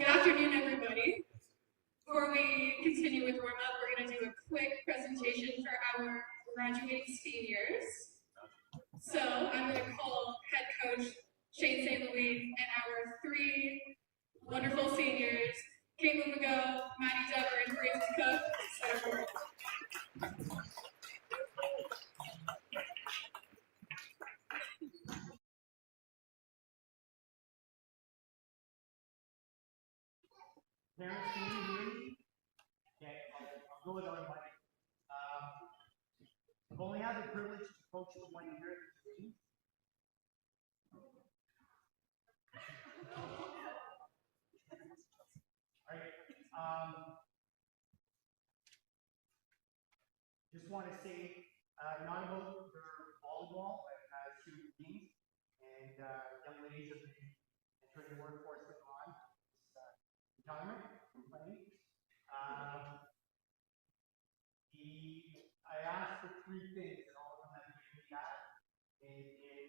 Good afternoon, everybody. Before we continue with warm-up, we're going to do a quick presentation for our graduating seniors. So I'm going to call head coach Shane St. Louis and our three wonderful seniors, Caitlin McGo, Maddie Dever, and Grace Cook. Parents, can you hear me? Okay, I'll go without mic. I've only had the privilege to coach for 1 year at the team. All right. Just want to say, not about their volleyball, but student teams and young ladies have been entering the workforce with on this retirement from playing. I asked for three things and all of them have given me that in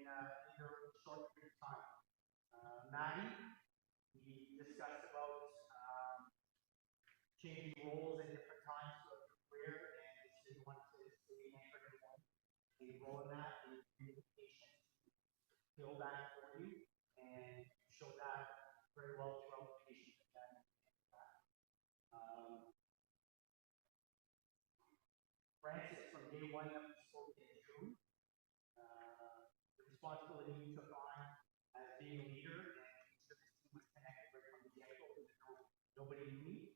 a short period of time. Maddie, we discussed about changing roles at different times throughout your career, and so you want to stay anchored in one a role in that, and you're patient to fill that for you, and show that very well throughout the patient again. Francis, from day one that we spoke in June, the responsibility you took on as being a leader and making sure this team was connected right from the get-go, even though nobody knew me.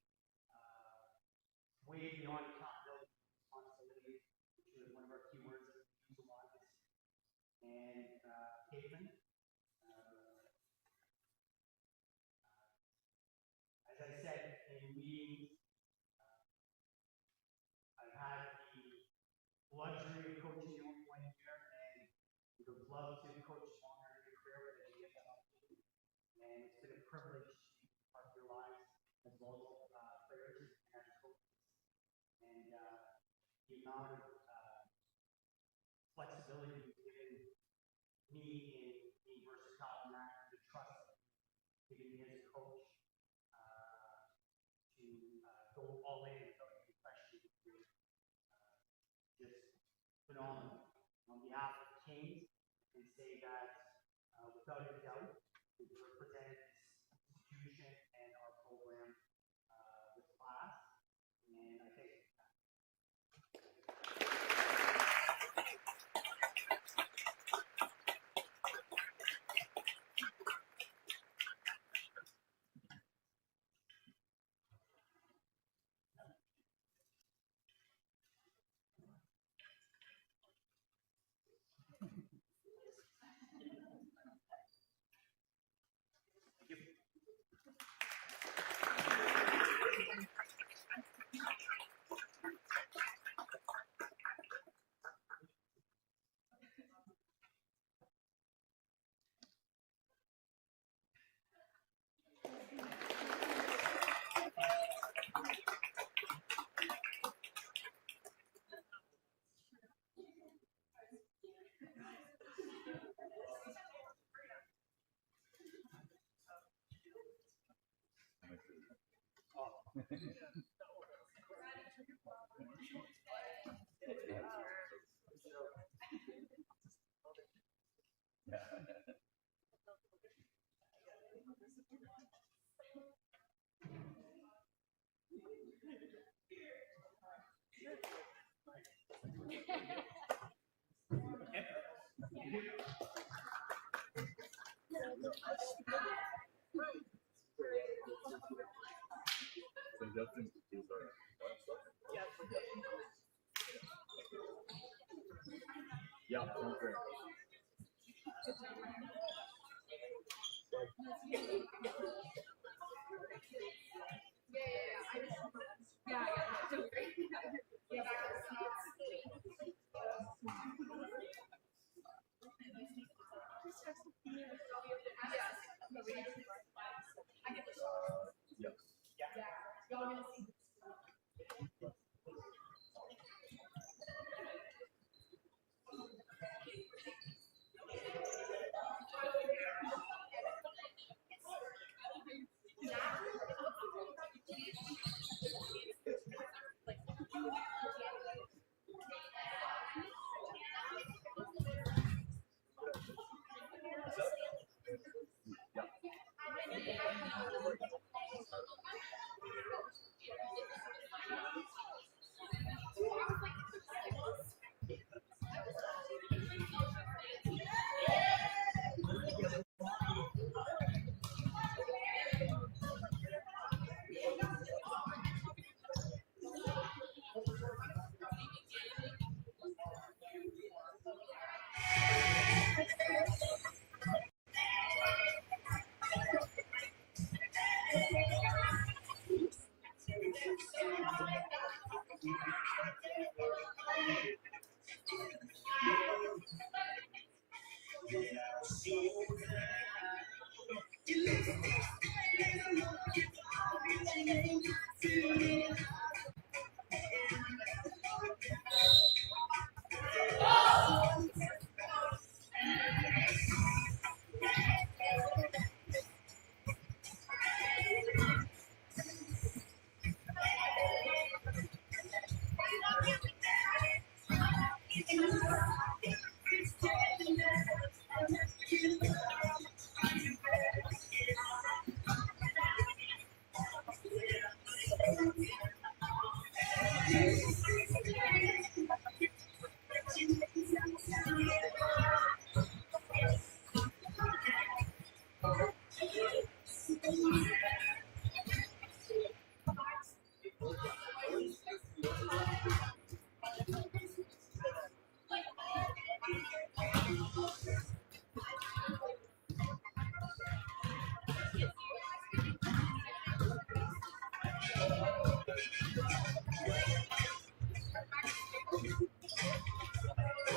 Way beyond accountability and responsibility, which is one of our key words that we use a lot. And Caitlin, as I said in meetings, I've had the luxury of coaching you only 1 year, and would have loved to coach longer in your career, but I didn't get that opportunity. And it's been a privilege to be part of your lives as well as players and as coaches. And the amount of flexibility you've given me in being versatile in that, the trust given me as a coach to go all in without any question, just phenomenal. On behalf of the Kings, I can say that without a doubt, we've represented this institution and our program with class, and I think yeah, okay.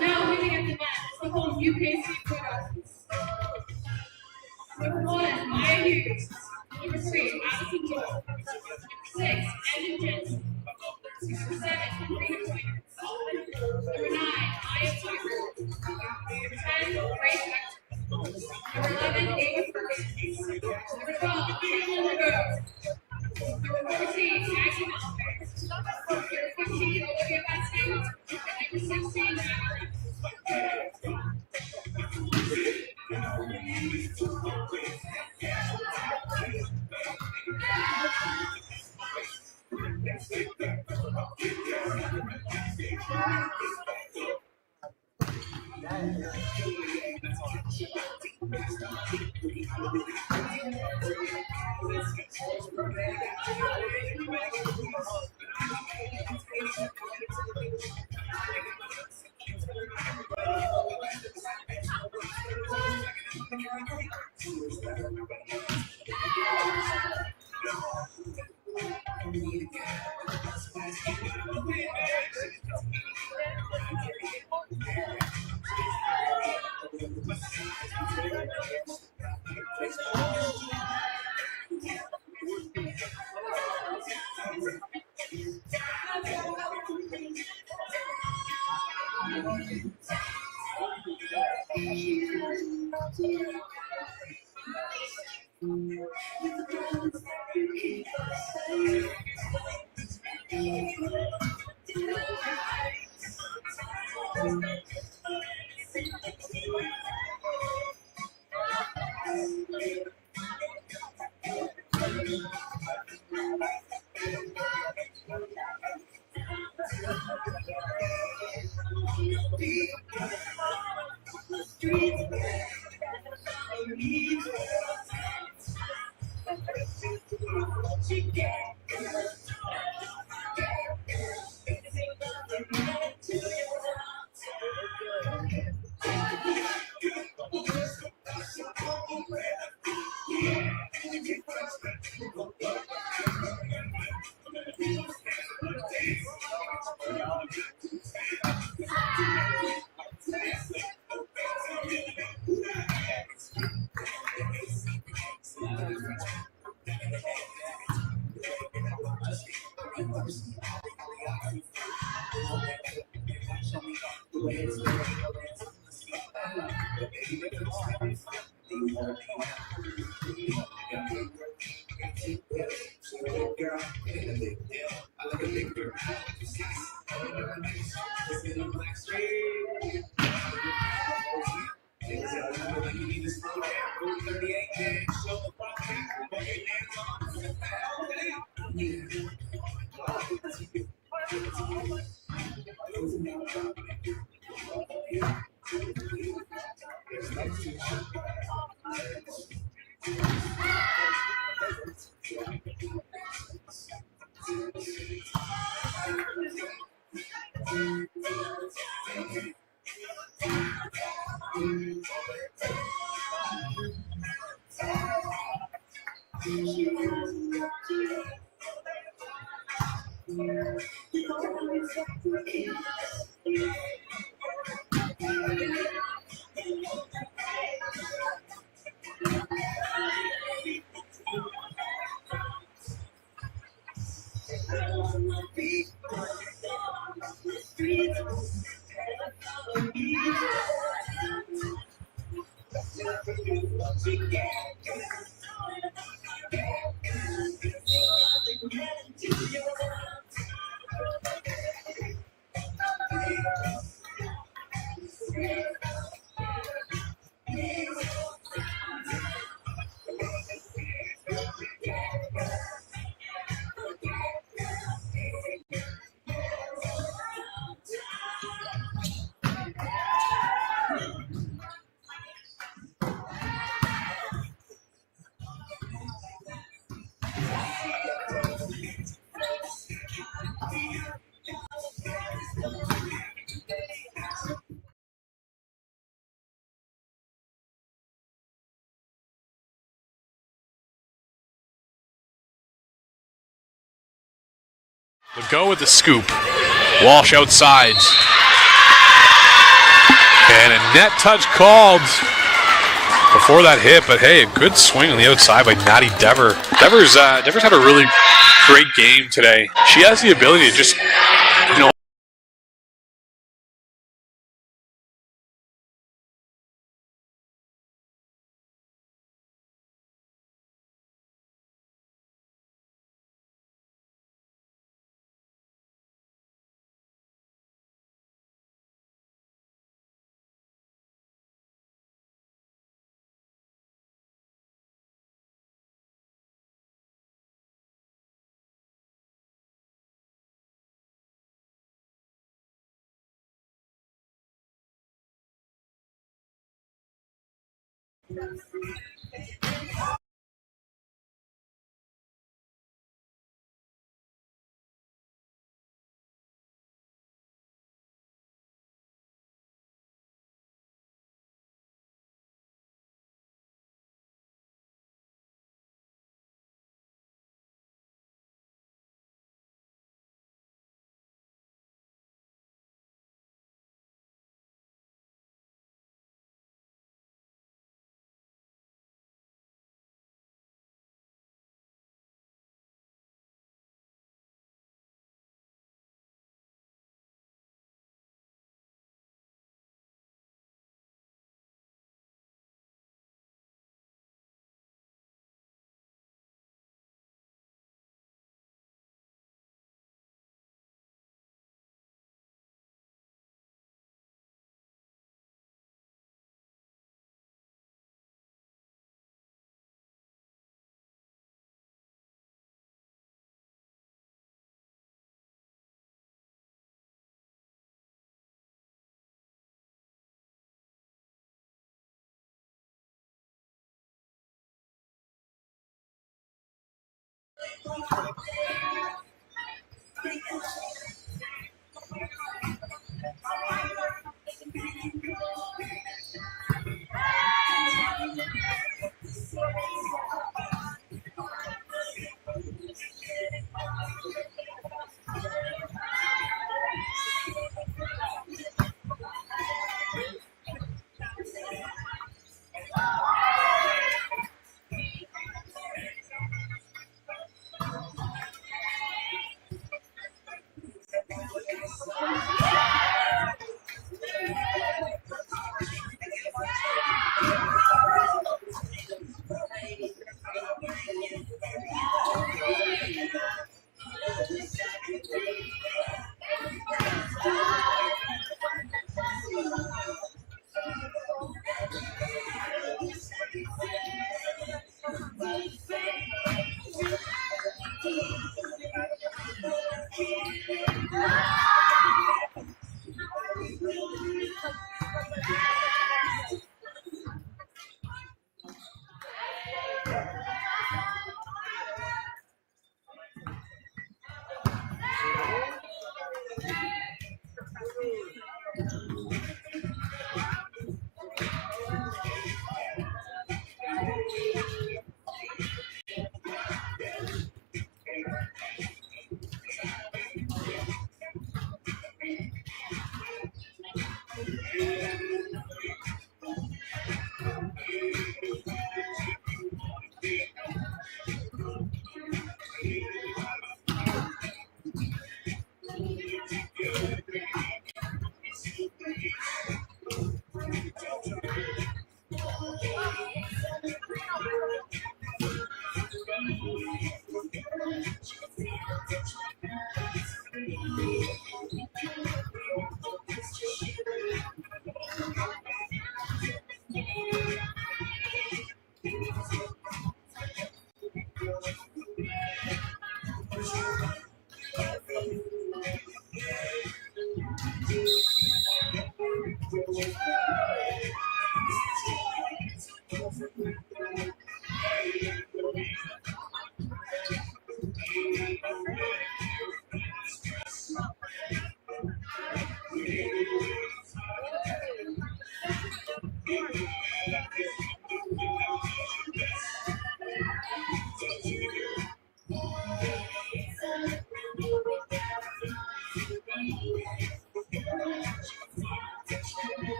Now hitting at the net is the whole UKC photos. Number 1, Maya Hughes. Number 3, Allison Joel. Number 6, Edmund Jensen. Number 7, Rita Pointers. Number 9, Maya Tucker. Number 10, Grace Hector. Number 11, Ava Ferguson. Number 12, Caitlin Ragone. Number 14, Maggie Malfair. Number 15, Olivia Betsy. And number 16, Amber. They'll go with the scoop. Walsh outside. And a net touch called before that hit, but hey, a good swing on the outside by Natty Dever. Devers had a really great game today. She has the ability to just,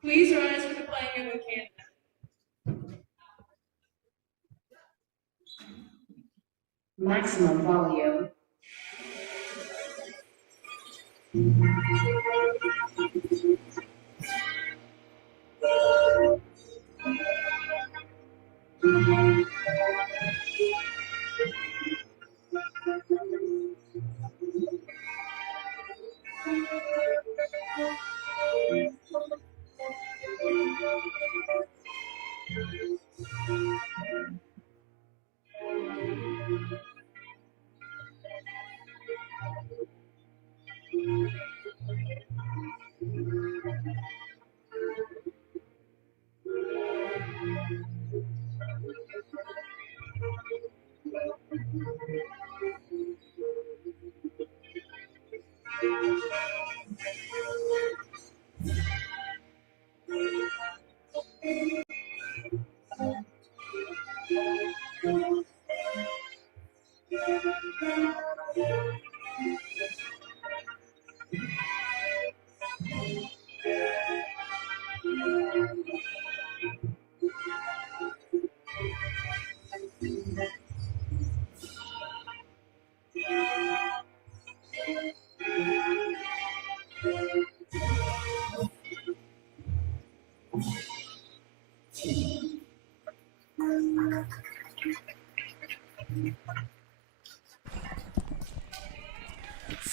Please rise for the playing of O Canada. Maximum volume.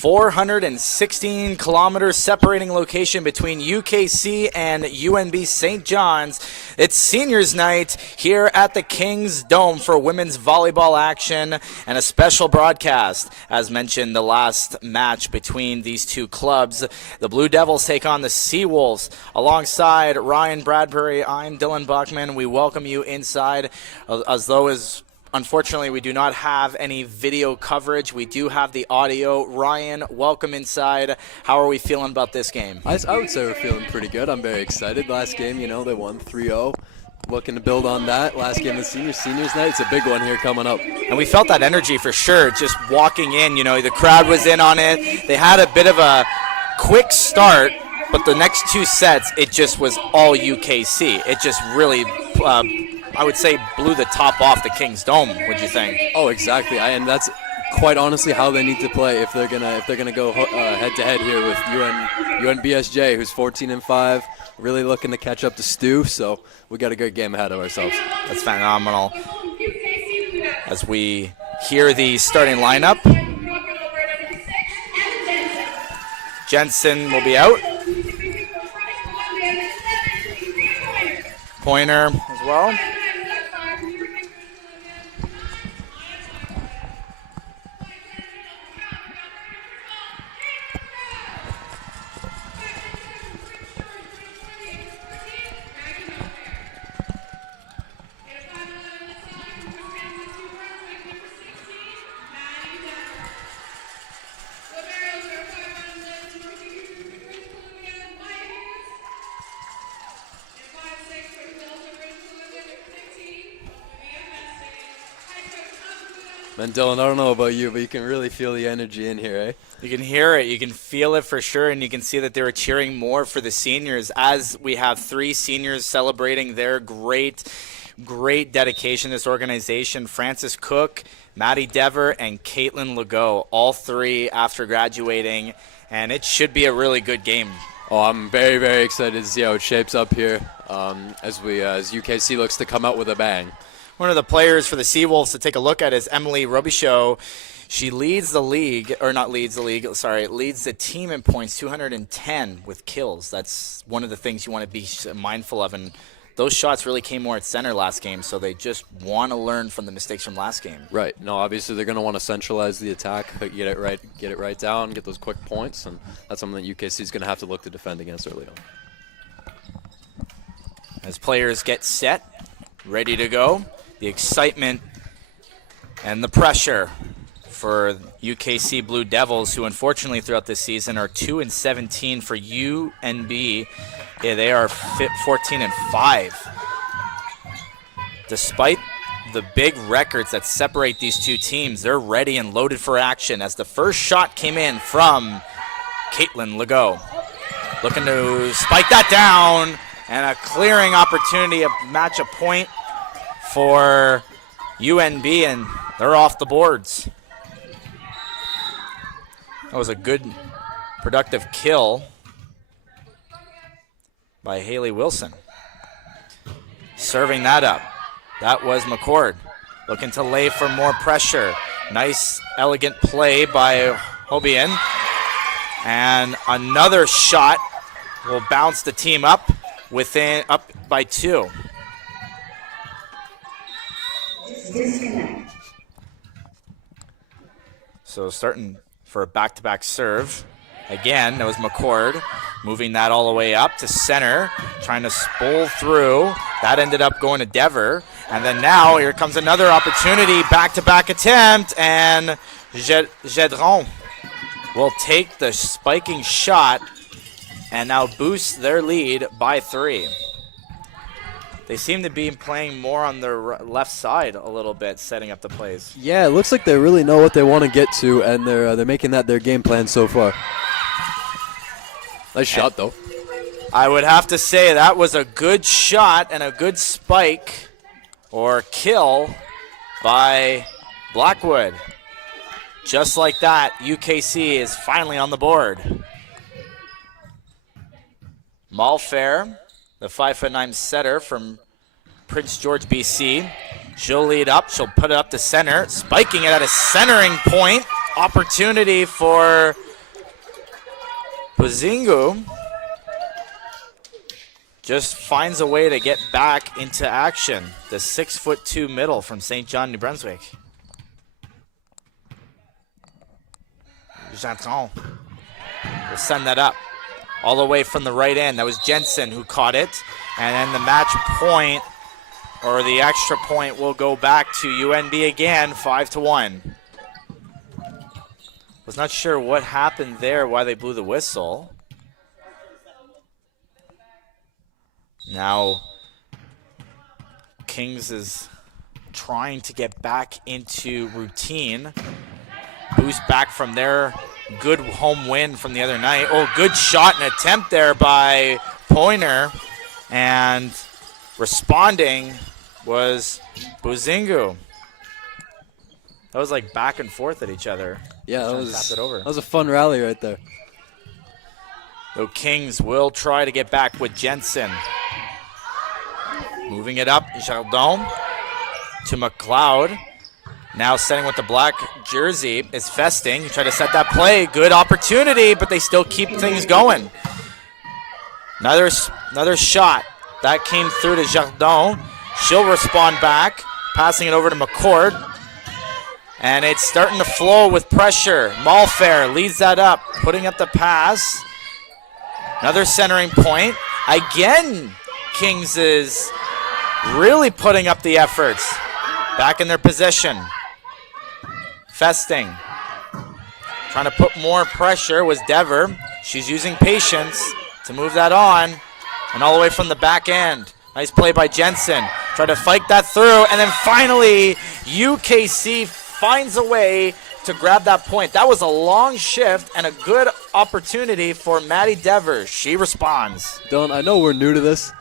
.416 kilometers separating location between UKC and UNB St. John's. It's seniors night here at the King's Dome for women's volleyball action and a special broadcast. As mentioned, the last match between these two clubs. The Blue Devils take on the Seawolves. Alongside Ryan Bradbury, I'm Dylan Buckman. We welcome you inside Unfortunately, we do not have any video coverage. We do have the audio. Ryan, welcome inside. How are we feeling about this game? I would say we're feeling pretty good. I'm very excited. Last game, they won 3-0. Looking to build on that. Last game of seniors night. It's a big one here coming up. And we felt that energy for sure. Just walking in, the crowd was in on it. They had a bit of a quick start, but the next two sets, it just was all UKC. It just really I would say blew the top off the King's Dome. Would you think? Oh, exactly. And that's quite honestly how they need to play if they're gonna go head to head here with UNBSJ, who's 14-5, really looking to catch up to Stu. So we got a good game ahead of ourselves. That's phenomenal. As we hear the starting lineup, Jensen will be out. Pointer as well. And Dylan, I don't know about you, but you can really feel the energy in here, eh? You can hear it. You can feel it for sure, and you can see that they were cheering more for the seniors as we have three seniors celebrating their great dedication to this organization. Frances Cook, Maddie Dever, and Caitlin Legault, all three after graduating, and it should be a really good game. Oh, I'm very, very excited to see how it shapes up here as UKC looks to come out with a bang. One of the players for the Seawolves to take a look at is Emily Robichaud. She leads the team in points, 210 with kills. That's one of the things you want to be mindful of. And those shots really came more at center last game, so they just want to learn from the mistakes from last game. Right. No, obviously they're going to want to centralize the attack, get it right down, get those quick points, and that's something that UKC is going to have to look to defend against early on. As players get set, ready to go, the excitement and the pressure for UKC Blue Devils, who unfortunately throughout this season are 2-17 for UNB. Yeah, they are 14-5. Despite the big records that separate these two teams, they're ready and loaded for action as the first shot came in from Caitlin Legault. Looking to spike that down. And a clearing opportunity to match a point for UNB, and they're off the boards. That was a good, productive kill by Haley Wilson. Serving that up. That was McCord. Looking to lay for more pressure. Nice, elegant play by Hobian. And another shot will bounce the team up by 2. Disconnect. So starting for a back-to-back serve. Again, that was McCord moving that all the way up to center, trying to spool through. That ended up going to Dever. And then now here comes another opportunity, back-to-back attempt, and Gedron will take the spiking shot and now boost their lead by 3. They seem to be playing more on their left side a little bit, setting up the plays. Yeah, it looks like they really know what they want to get to, and they're making that their game plan so far. Nice shot, though. I would have to say that was a good shot and a good spike or kill by Blackwood. Just like that, UKC is finally on the board. Malfair, the 5'9" setter from Prince George, BC. She'll lead up. She'll put it up to center, spiking it at a centering point. Opportunity for Buzingu. Just finds a way to get back into action. The 6'2" middle from St. John, New Brunswick. Janton will send that up all the way from the right end. That was Jensen who caught it. And then the match point, or the extra point, will go back to UNB again, 5-1. Was not sure what happened there, why they blew the whistle. Now, Kings is trying to get back into routine. Boost back from their good home win from the other night. Oh, good shot and attempt there by Pointer. And responding was Buzingu. That was like back and forth at each other. Yeah, that over. was a fun rally right there. So Kings will try to get back with Jensen. Moving it up, Jardon to McLeod. Now setting with the black jersey is Festing. He tried to set that play. Good opportunity, but they still keep things going. Another shot. That came through to Jardin. She'll respond back, passing it over to McCord. And it's starting to flow with pressure. Malfair leads that up, putting up the pass. Another centering point. Again, Kings is really putting up the efforts. Back in their possession. Festing. Trying to put more pressure was Dever. She's using patience to move that on. And all the way from the back end. Nice play by Jensen. Try to fight that through. And then finally, UKC finds a way to grab that point. That was a long shift and a good opportunity for Maddie Devers. She responds. Dylan, I know we're new to this,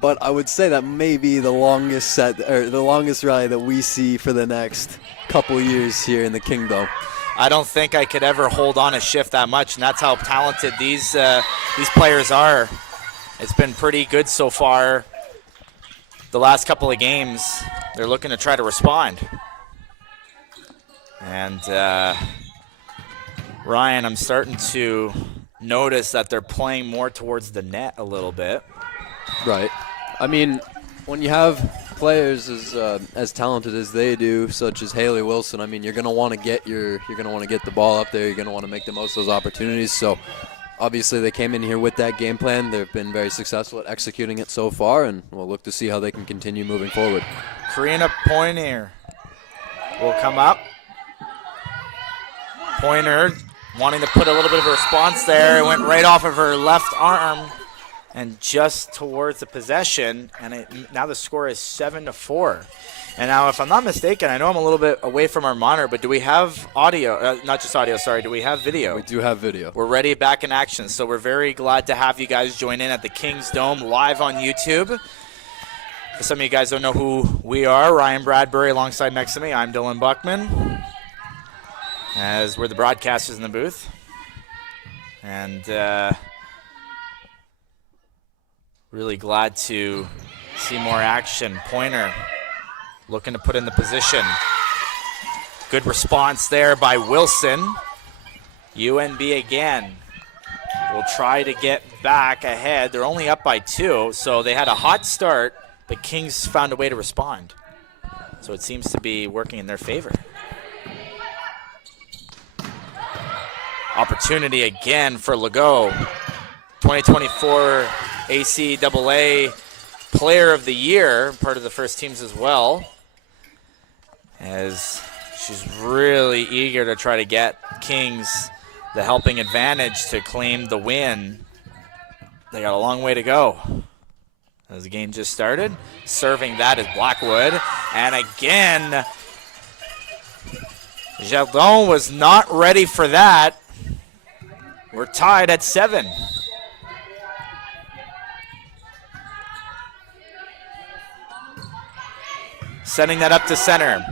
but I would say that may be the longest set, or the longest rally that we see for the next couple years here in the Kingdom. I don't think I could ever hold on a shift that much, and that's how talented these players are. It's been pretty good so far. The last couple of games, they're looking to try to respond. And Ryan, I'm starting to notice that they're playing more towards the net a little bit. Right. I mean, when you have players as talented as they do, such as Haley Wilson, I mean, you're going to want to get the ball up there. You're going to want to make the most of those opportunities. So obviously they came in here with that game plan. They've been very successful at executing it so far, and we'll look to see how they can continue moving forward. Karina Pointer will come up. Pointer wanting to put a little bit of a response there. It went right off of her left arm. and just towards the possession, and now the score is 7-4. And now, if I'm not mistaken, I know I'm a little bit away from our monitor, but do we have audio? Not just audio, sorry. Do we have video? We do have video. We're ready, back in action. So we're very glad to have you guys join in at the King's Dome live on YouTube. For some of you guys don't know who we are, Ryan Bradbury alongside next to me. I'm Dylan Buckman, as we're the broadcasters in the booth. And really glad to see more action. Pointer looking to put in the position. Good response there by Wilson. UNB again will try to get back ahead. They're only up by 2, so they had a hot start, but Kings found a way to respond. So it seems to be working in their favor. Opportunity again for Legault. 2024 ACAA Player of the Year, part of the first teams as well, as she's really eager to try to get Kings the helping advantage to claim the win. They got a long way to go as the game just started. Serving that is Blackwood, and again Jardin was not ready for that. We're tied at 7. Setting that up to center.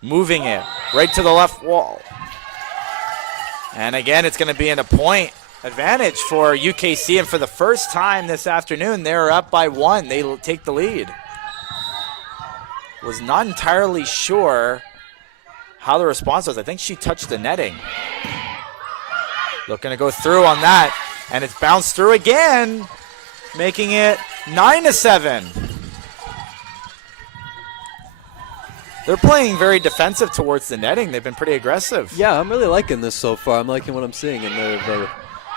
Moving it right to the left wall. And again, it's going to be in a point advantage for UKC. And for the first time this afternoon, they're up by 1. They take the lead. Was not entirely sure how the response was. I think she touched the netting. Looking to go through on that. And it's bounced through again, making it 9-7. They're playing very defensive towards the netting. They've been pretty aggressive. Yeah, I'm really liking this so far. I'm liking what I'm seeing, and they've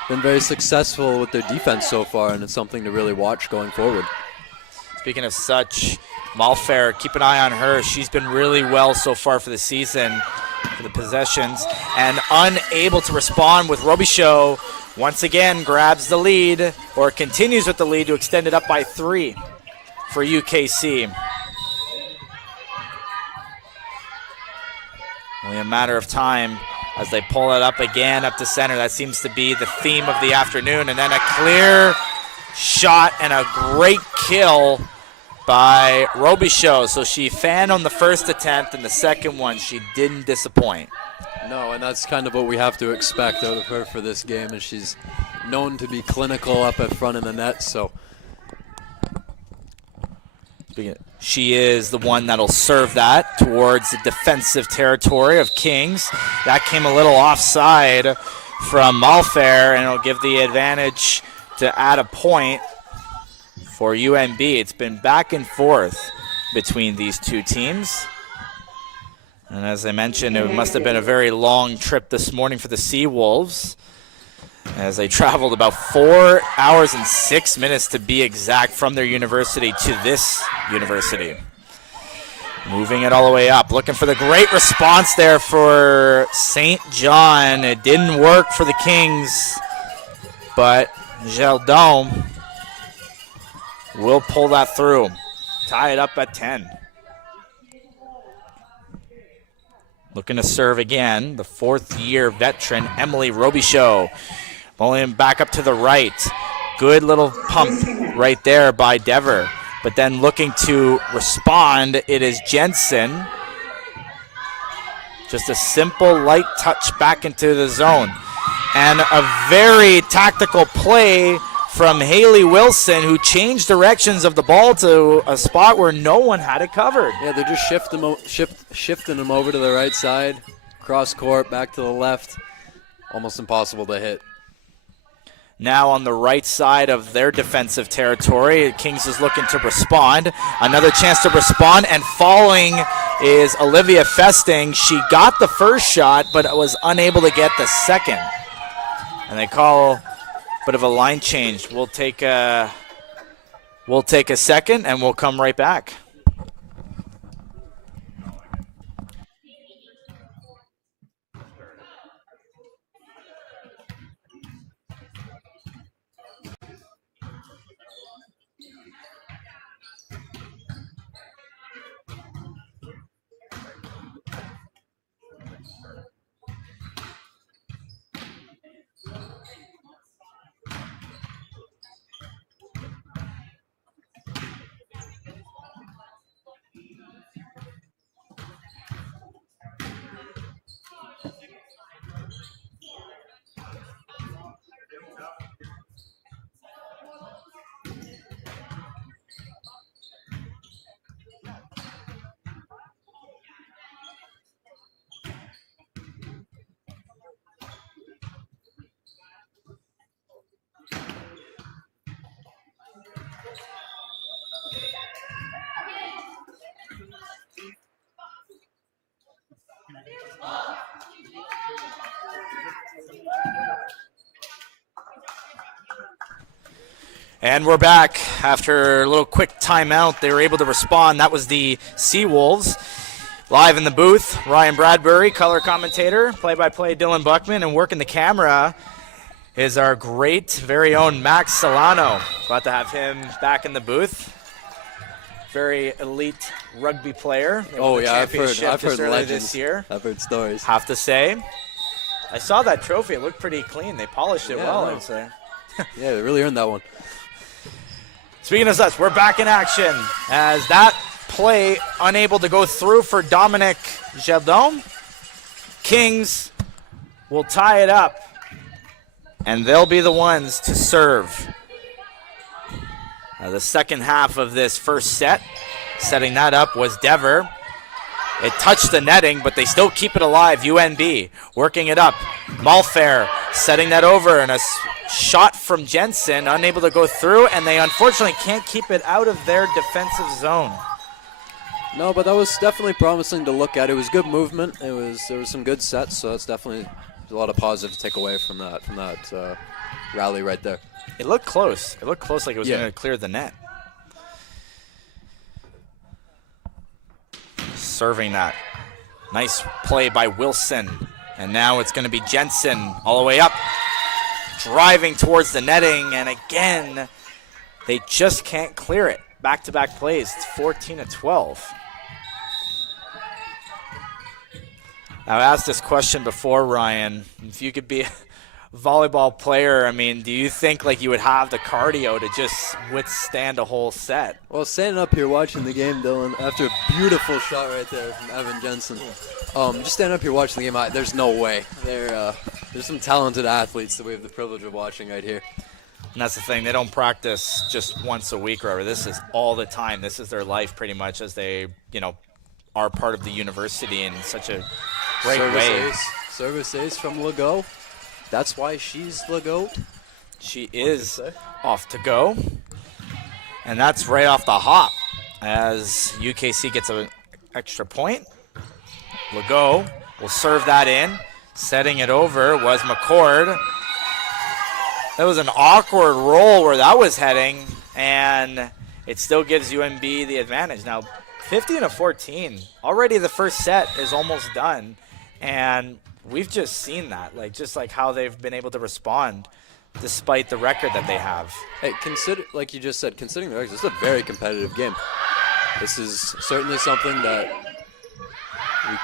been very successful with their defense so far, and it's something to really watch going forward. Speaking of such, Malfair, keep an eye on her. She's been really well so far for the season for the possessions, and unable to respond with Robichaud. Once again, grabs the lead, or continues with the lead to extend it up by 3 for UKC. Only a matter of time as they pull it up again up to center. That seems to be the theme of the afternoon. And then a clear shot and a great kill by Robichaud. So she fanned on the first attempt, and the second one she didn't disappoint. No, and that's kind of what we have to expect out of her for this game, and she's known to be clinical up at front in the net. So she is the one that'll serve that towards the defensive territory of Kings. That came a little offside from Malfair, and it'll give the advantage to add a point for UNB. It's been back and forth between these two teams. And as I mentioned, it must have been a very long trip this morning for the Seawolves, as they traveled about 4 hours and 6 minutes to be exact from their university to this university. Moving it all the way up, looking for the great response there for St. John. It didn't work for the Kings, but Jardin will pull that through. Tie it up at 10. Looking to serve again, the 4th-year veteran, Emily Robichaud. Bowling back up to the right. Good little pump right there by Dever. But then looking to respond, it is Jensen. Just a simple light touch back into the zone. And a very tactical play from Haley Wilson, who changed directions of the ball to a spot where no one had it covered. Yeah, they're just shifting them over to the right side, cross court, back to the left. Almost impossible to hit. Now on the right side of their defensive territory, Kings is looking to respond. Another chance to respond, and falling is Olivia Festing. She got the first shot, but was unable to get the second. And they call a bit of a line change. We'll take a second, and we'll come right back. And we're back after a little quick timeout. They were able to respond. That was the Seawolves. Live in the booth, Ryan Bradbury, color commentator, play-by-play Dylan Buckman, and working the camera is our great, very own Max Solano. Glad to have him back in the booth. Very elite rugby player. They won the championship I've heard just earlier legends. this year. I've heard stories. Have to say, I saw that trophy. It looked pretty clean. They polished it well, no. I'd say. Yeah, they really earned that one. Speaking of such, we're back in action as that play unable to go through for Dominic Jardin. Kings will tie it up, and they'll be the ones to serve. The second half of this first set, setting that up was Dever. It touched the netting, but they still keep it alive. UNB working it up. Malfair setting that over, and a shot from Jensen, unable to go through, and they unfortunately can't keep it out of their defensive zone. No, but that was definitely promising to look at. It was good movement. There was some good sets, so that's definitely a lot of positive to take away from that rally right there. It looked close. It looked close, like it was going to clear the net. Serving that. Nice play by Wilson. And now it's going to be Jensen all the way up. Driving towards the netting. And again, they just can't clear it. Back-to-back plays. It's 14-12. Now, I asked this question before, Ryan. If you could be volleyball player, I mean, do you think like you would have the cardio to just withstand a whole set? Well, standing up here watching the game, Dylan, after a beautiful shot right there from Evan Jensen, just standing up here watching the game, there's no way. There's some talented athletes that we have the privilege of watching right here. And that's the thing. They don't practice just once a week or whatever. This is all the time. This is their life pretty much as they, are part of the university in such a great way. Service ace from Legault. That's why she's the GOAT. She is off to go. And that's right off the hop as UKC gets an extra point. Legault will serve that in. Setting it over was McCord. That was an awkward roll where that was heading, and it still gives UNB the advantage. Now, 15-14. Already the first set is almost done, and we've just seen that, just how they've been able to respond despite the record that they have. Hey, like you just said, considering the record, this is a very competitive game. This is certainly something that we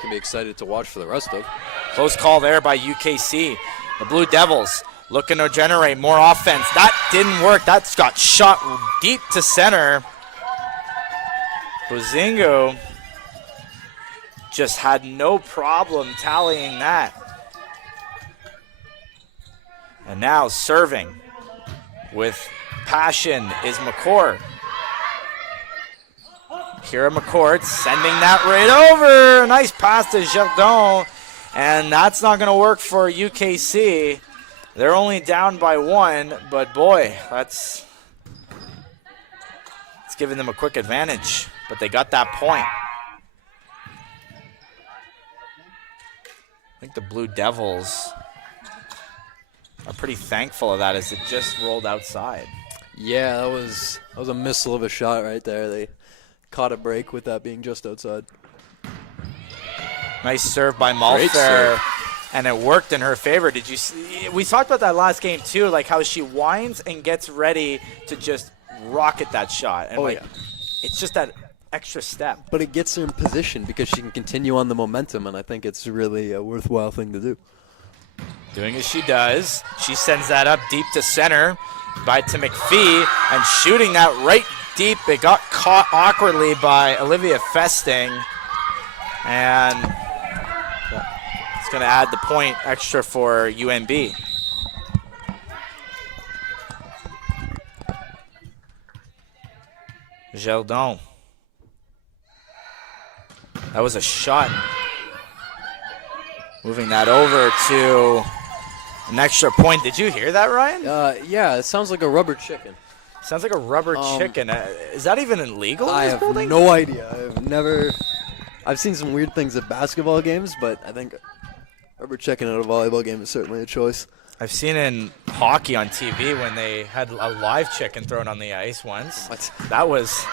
can be excited to watch for the rest of. Close call there by UKC. The Blue Devils looking to generate more offense. That didn't work. That's got shot deep to center. Bozingo just had no problem tallying that. And now serving with passion is McCord. Kira McCord sending that right over. Nice pass to Jardin. And that's not going to work for UKC. They're only down by one, but boy, it's giving them a quick advantage. But they got that point. I think the Blue Devils are pretty thankful of that as it just rolled outside. Yeah, that was a missile of a shot right there. They caught a break with that being just outside. Nice serve by Malfair, and it worked in her favor. Did you see? We talked about that last game too, like how she winds and gets ready to just rocket that shot. And it's just that extra step. But it gets her in position because she can continue on the momentum, and I think it's really a worthwhile thing to do. Doing as she does, she sends that up deep to center to McPhee, and shooting that right deep. It got caught awkwardly by Olivia Festing, and it's going to add the point extra for UNB. Jardin. That was a shot. Moving that over to an extra point. Did you hear that, Ryan? Yeah, it sounds like a rubber chicken. Sounds like a rubber chicken. Is that even illegal in this building? I have no idea. I've seen some weird things at basketball games, but I think rubber chicken at a volleyball game is certainly a choice. I've seen in hockey on TV when they had a live chicken thrown on the ice once. What? That was,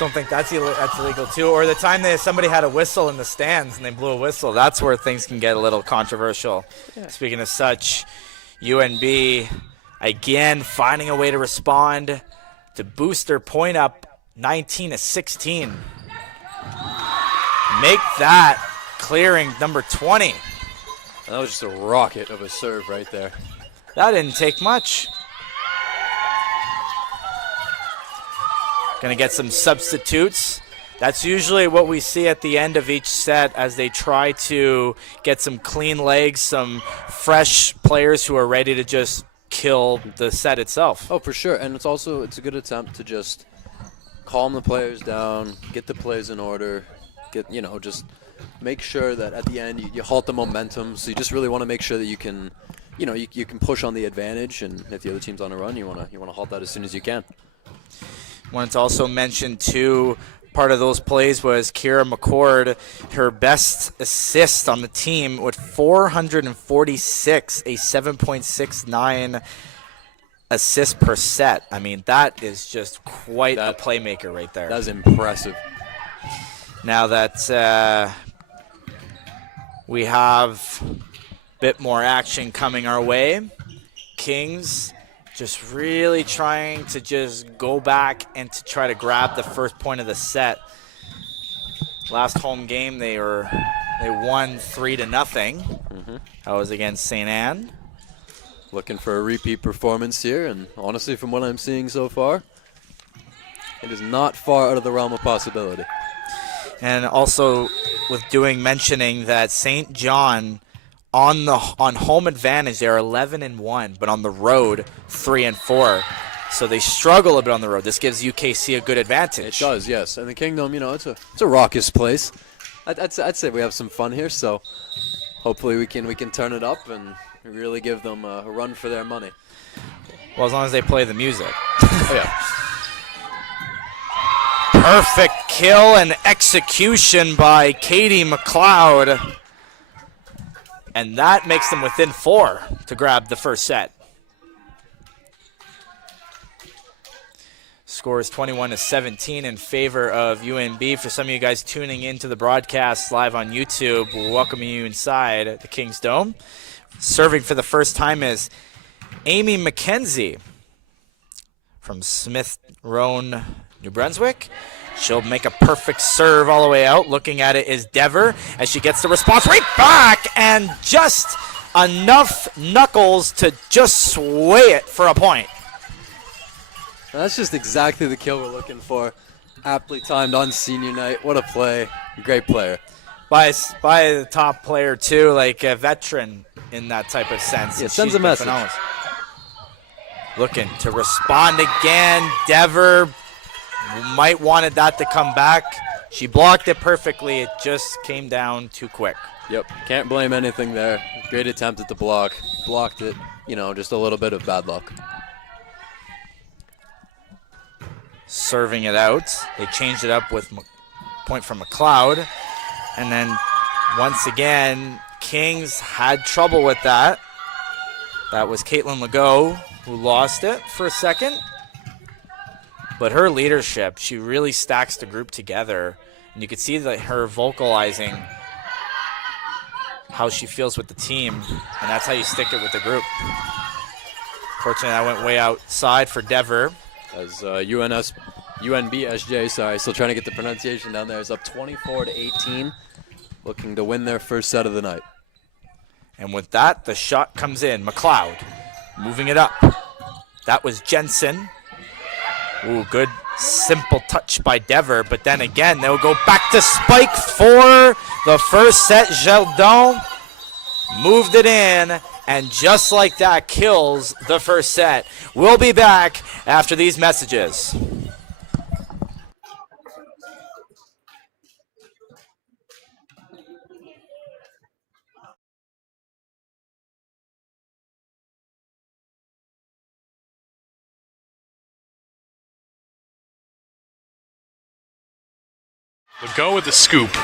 don't think that's illegal too. Or the time somebody had a whistle in the stands and they blew a whistle. That's where things can get a little controversial. Yeah. Speaking of such, UNB again finding a way to respond to boost their point up 19-16. Make that clearing number 20. That was just a rocket of a serve right there. That didn't take much. Going to get some substitutes. That's usually what we see at the end of each set as they try to get some clean legs, some fresh players who are ready to just kill the set itself. Oh, for sure. And it's a good attempt to just calm the players down, get the plays in order, just make sure that at the end you halt the momentum. So you just really want to make sure that you can, you can push on the advantage, and if the other team's on a run, you want to halt that as soon as you can. Wanted to also mention too, part of those plays was Kira McCord, her best assist on the team with 446, a 7.69 assist per set. I mean, that is just quite a playmaker right there. That's impressive. Now that we have a bit more action coming our way, Kings just really trying to just go back and to try to grab the first point of the set. Last home game they won 3-0. Mm-hmm. That was against St. Anne. Looking for a repeat performance here, and honestly, from what I'm seeing so far, it is not far out of the realm of possibility. And also with mentioning that St. John on home advantage they're 11-1, but on the road 3-4. So they struggle a bit on the road. This gives UKC a good advantage. It does, yes. And the Kingdom, it's a raucous place. I'd say we have some fun here. So hopefully we can turn it up and really give them a run for their money. Well, as long as they play the music. Oh, yeah. Perfect kill and execution by Katie McLeod. And that makes them within 4 to grab the first set. Score is 21-17 in favor of UNB. For some of you guys tuning into the broadcast live on YouTube, we're welcoming you inside the King's Dome. Serving for the first time is Amy McKenzie from Smith Roan, New Brunswick. She'll make a perfect serve all the way out. Looking at it is Dever as she gets the response right back and just enough knuckles to just sway it for a point. That's just exactly the kill we're looking for. Aptly timed on senior night. What a play. Great player. By the top player, too, like a veteran in that type of sense. Yeah, sends a message. Looking to respond again. Dever might wanted that to come back. She blocked it perfectly. It just came down too quick. Yep, can't blame anything there. Great attempt at the block. Blocked it, just a little bit of bad luck. Serving it out. They changed it up with point from McLeod. And then once again, Kings had trouble with that. That was Caitlin Legault who lost it for a second. But her leadership, she really stacks the group together. And you can see that her vocalizing how she feels with the team. And that's how you stick it with the group. Fortunately, I went way outside for Dever. As UNBSJ, still trying to get the pronunciation down there, is up 24-18, looking to win their first set of the night. And with that, the shot comes in. McLeod moving it up. That was Jensen. Ooh, good simple touch by Dever, but then again, they'll go back to Spike for the first set. Geldon moved it in, and just like that, kills the first set. We'll be back after these messages. Legault with the scoop.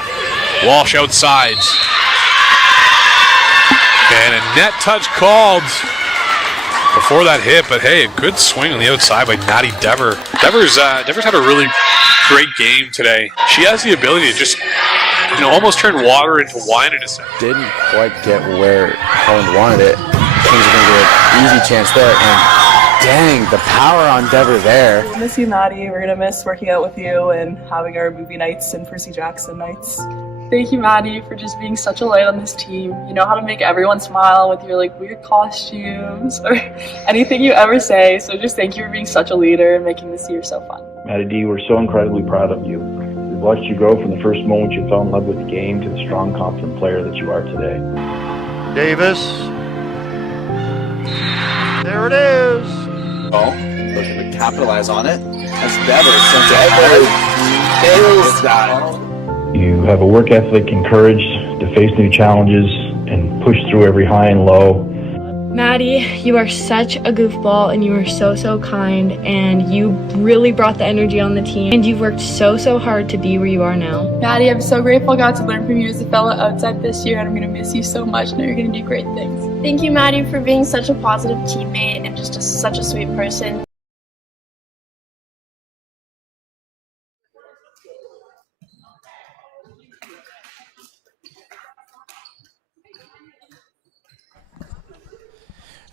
Walsh outside. And a net touch called before that hit, but hey, a good swing on the outside by Natty Dever. Dever's had a really great game today. She has the ability to just, almost turn water into wine in a sense. Didn't quite get where Holland wanted it. Kings are going to get an easy chance there, and dang, the power on Dever there. We'll miss you, Maddie. We're going to miss working out with you and having our movie nights and Percy Jackson nights. Thank you, Maddie, for just being such a light on this team. You know how to make everyone smile with your weird costumes or anything you ever say. So just thank you for being such a leader and making this year so fun. Maddie D, we're so incredibly proud of you. We've watched you grow from the first moment you fell in love with the game to the strong, confident player that you are today. Davis. There it is. Oh, looking to capitalize on it. That's Dever. Nails that. You have a work ethic and courage to face new challenges and push through every high and low. Maddie, you are such a goofball and you are so kind and you really brought the energy on the team and you've worked so hard to be where you are now. Maddie, I'm so grateful I got to learn from you as a fellow outside this year, and I'm going to miss you so much. I know you're going to do great things. Thank you, Maddie, for being such a positive teammate and just such a sweet person.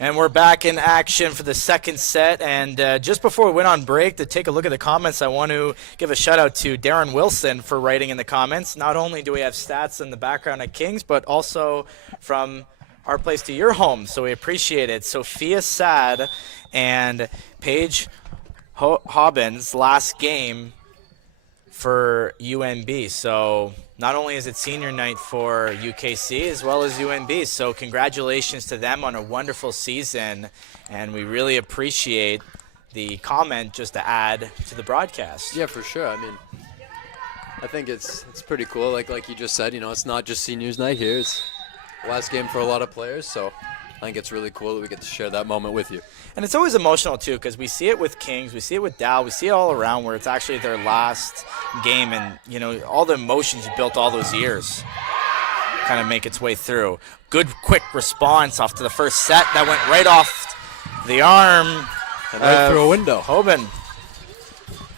And we're back in action for the second set. And just before we went on break, to take a look at the comments, I want to give a shout out to Darren Wilson for writing in the comments. Not only do we have stats in the background at Kings, but also from our place to your home. So we appreciate it. Sophia Sad and Paige Hobbins last game for UNB. So not only is it senior night for UKC as well as UNB, so congratulations to them on a wonderful season, and we really appreciate the comment just to add to the broadcast. Yeah, for sure. I mean, I think it's pretty cool. Like you just said, it's not just seniors night here. It's last game for a lot of players, so I think it's really cool that we get to share that moment with you. And it's always emotional, too, because we see it with Kings, we see it with Dow, we see it all around where it's actually their last game, and, all the emotions you built all those years kind of make its way through. Good, quick response off to the first set. That went right off the arm. And right through a window. Hoban.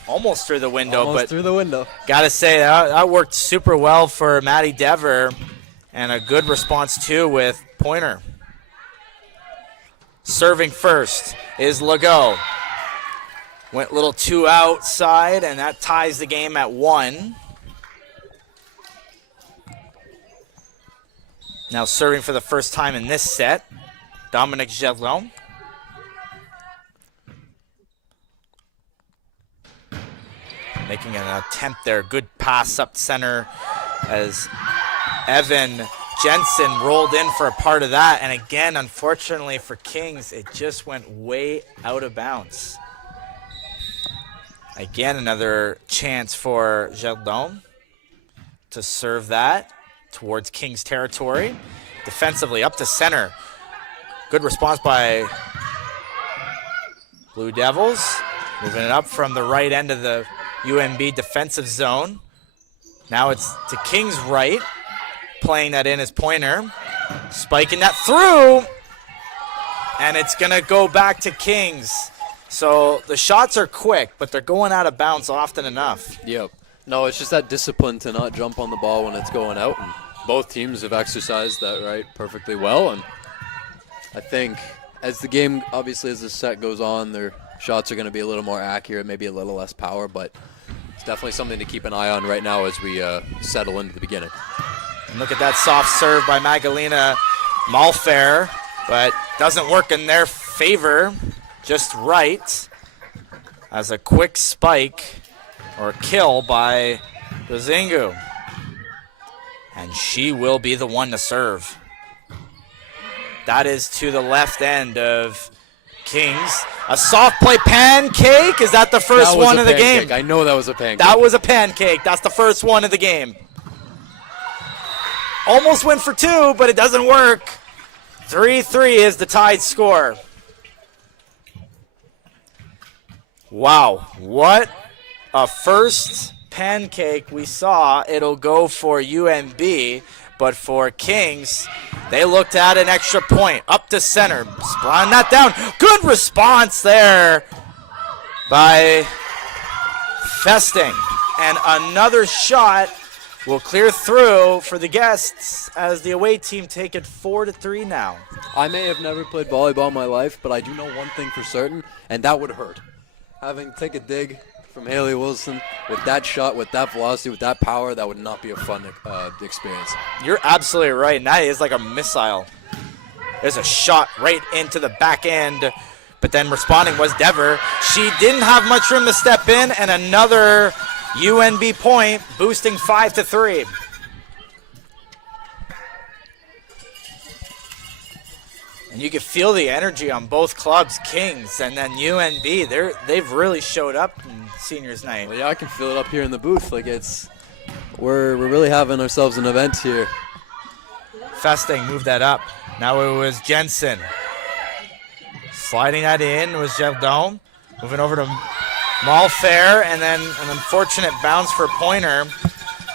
Almost through the window. Almost through the window. Got to say, that worked super well for Maddie Dever, and a good response, too, with Pointer. Serving first is Legault. Went a little too outside, and that ties the game at 1. Now serving for the first time in this set, Dominic Gelon. Making an attempt there. Good pass up center as Evan Jensen rolled in for a part of that, and again, unfortunately for Kings, it just went way out of bounds. Again, another chance for Jardin to serve that towards Kings territory. Defensively, up to center. Good response by Blue Devils. Moving it up from the right end of the UNB defensive zone. Now it's to Kings' right. Playing that in as Pointer, spiking that through, and it's going to go back to Kings. So the shots are quick, but they're going out of bounds often enough. Yep. No, it's just that discipline to not jump on the ball when it's going out, and both teams have exercised that perfectly well. And I think as the game, obviously as the set goes on, their shots are going to be a little more accurate, maybe a little less power, but it's definitely something to keep an eye on right now as we settle into the beginning. And look at that soft serve by Magdalena Malfair, but doesn't work in their favor just right as a quick spike or kill by Dozingu. And she will be the one to serve. That is to the left end of Kings. A soft play pancake. Is that the first one of the game? I know that was a pancake. That was a pancake. That's the first one of the game. Almost went for 2, but it doesn't work. 3-3 is the tied score. Wow, what a first pancake we saw. It'll go for UNB, But for Kings, they looked at an extra point. Up to center. Sprawling that down. Good response there by Festing. And another shot will clear through for the guests as the away team take it 4-3 now. I may have never played volleyball in my life, but I do know one thing for certain, and that would hurt. Having to take a dig from Haley Wilson with that shot, with that velocity, with that power, that would not be a fun experience. You're absolutely right, and that is like a missile. There's a shot right into the back end, but then responding was Dever. She didn't have much room to step in, and another UNB point, boosting 5-3. And you can feel the energy on both clubs, Kings and then UNB. They've really showed up in seniors night. Well, yeah, I can feel it up here in the booth. Like we're really having ourselves an event here. Festing moved that up. Now it was Jensen. Sliding that in was Jeldome. Moving over to Malfair, and then an unfortunate bounce for Pointer,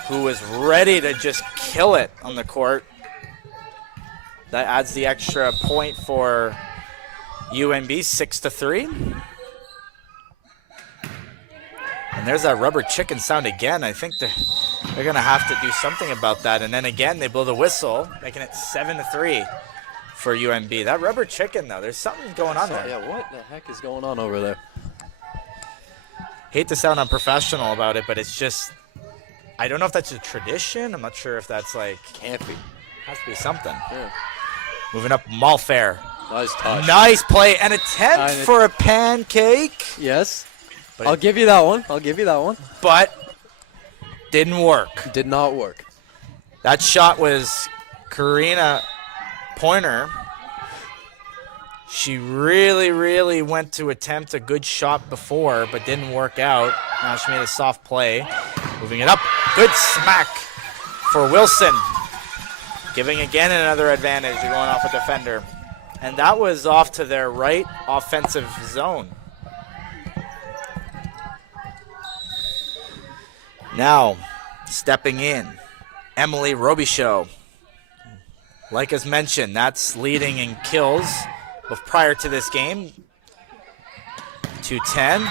who was ready to just kill it on the court. That adds the extra point for UNB, 6-3. And there's that rubber chicken sound again. I think they're going to have to do something about that. And then again, they blow the whistle, making it 7-3 for UNB. That rubber chicken, though, there's something going on there. Yeah, what the heck is going on over there? Hate to sound unprofessional about it, but it's just, I don't know if that's a tradition. I'm not sure if that's like, can't be. Has to be something. Yeah. Moving up, Malfair. Nice touch. Nice play. An attempt for a pancake. Yes. But I'll give you that one. But didn't work. Did not work. That shot was Karina Pointer. She really, really went to attempt a good shot before, but didn't work out. Now she made a soft play. Moving it up. Good smack for Wilson. Giving again another advantage, going off a defender. And that was off to their right offensive zone. Now, stepping in, Emily Robichaud. Like as mentioned, that's leading in kills prior to this game. 2-10.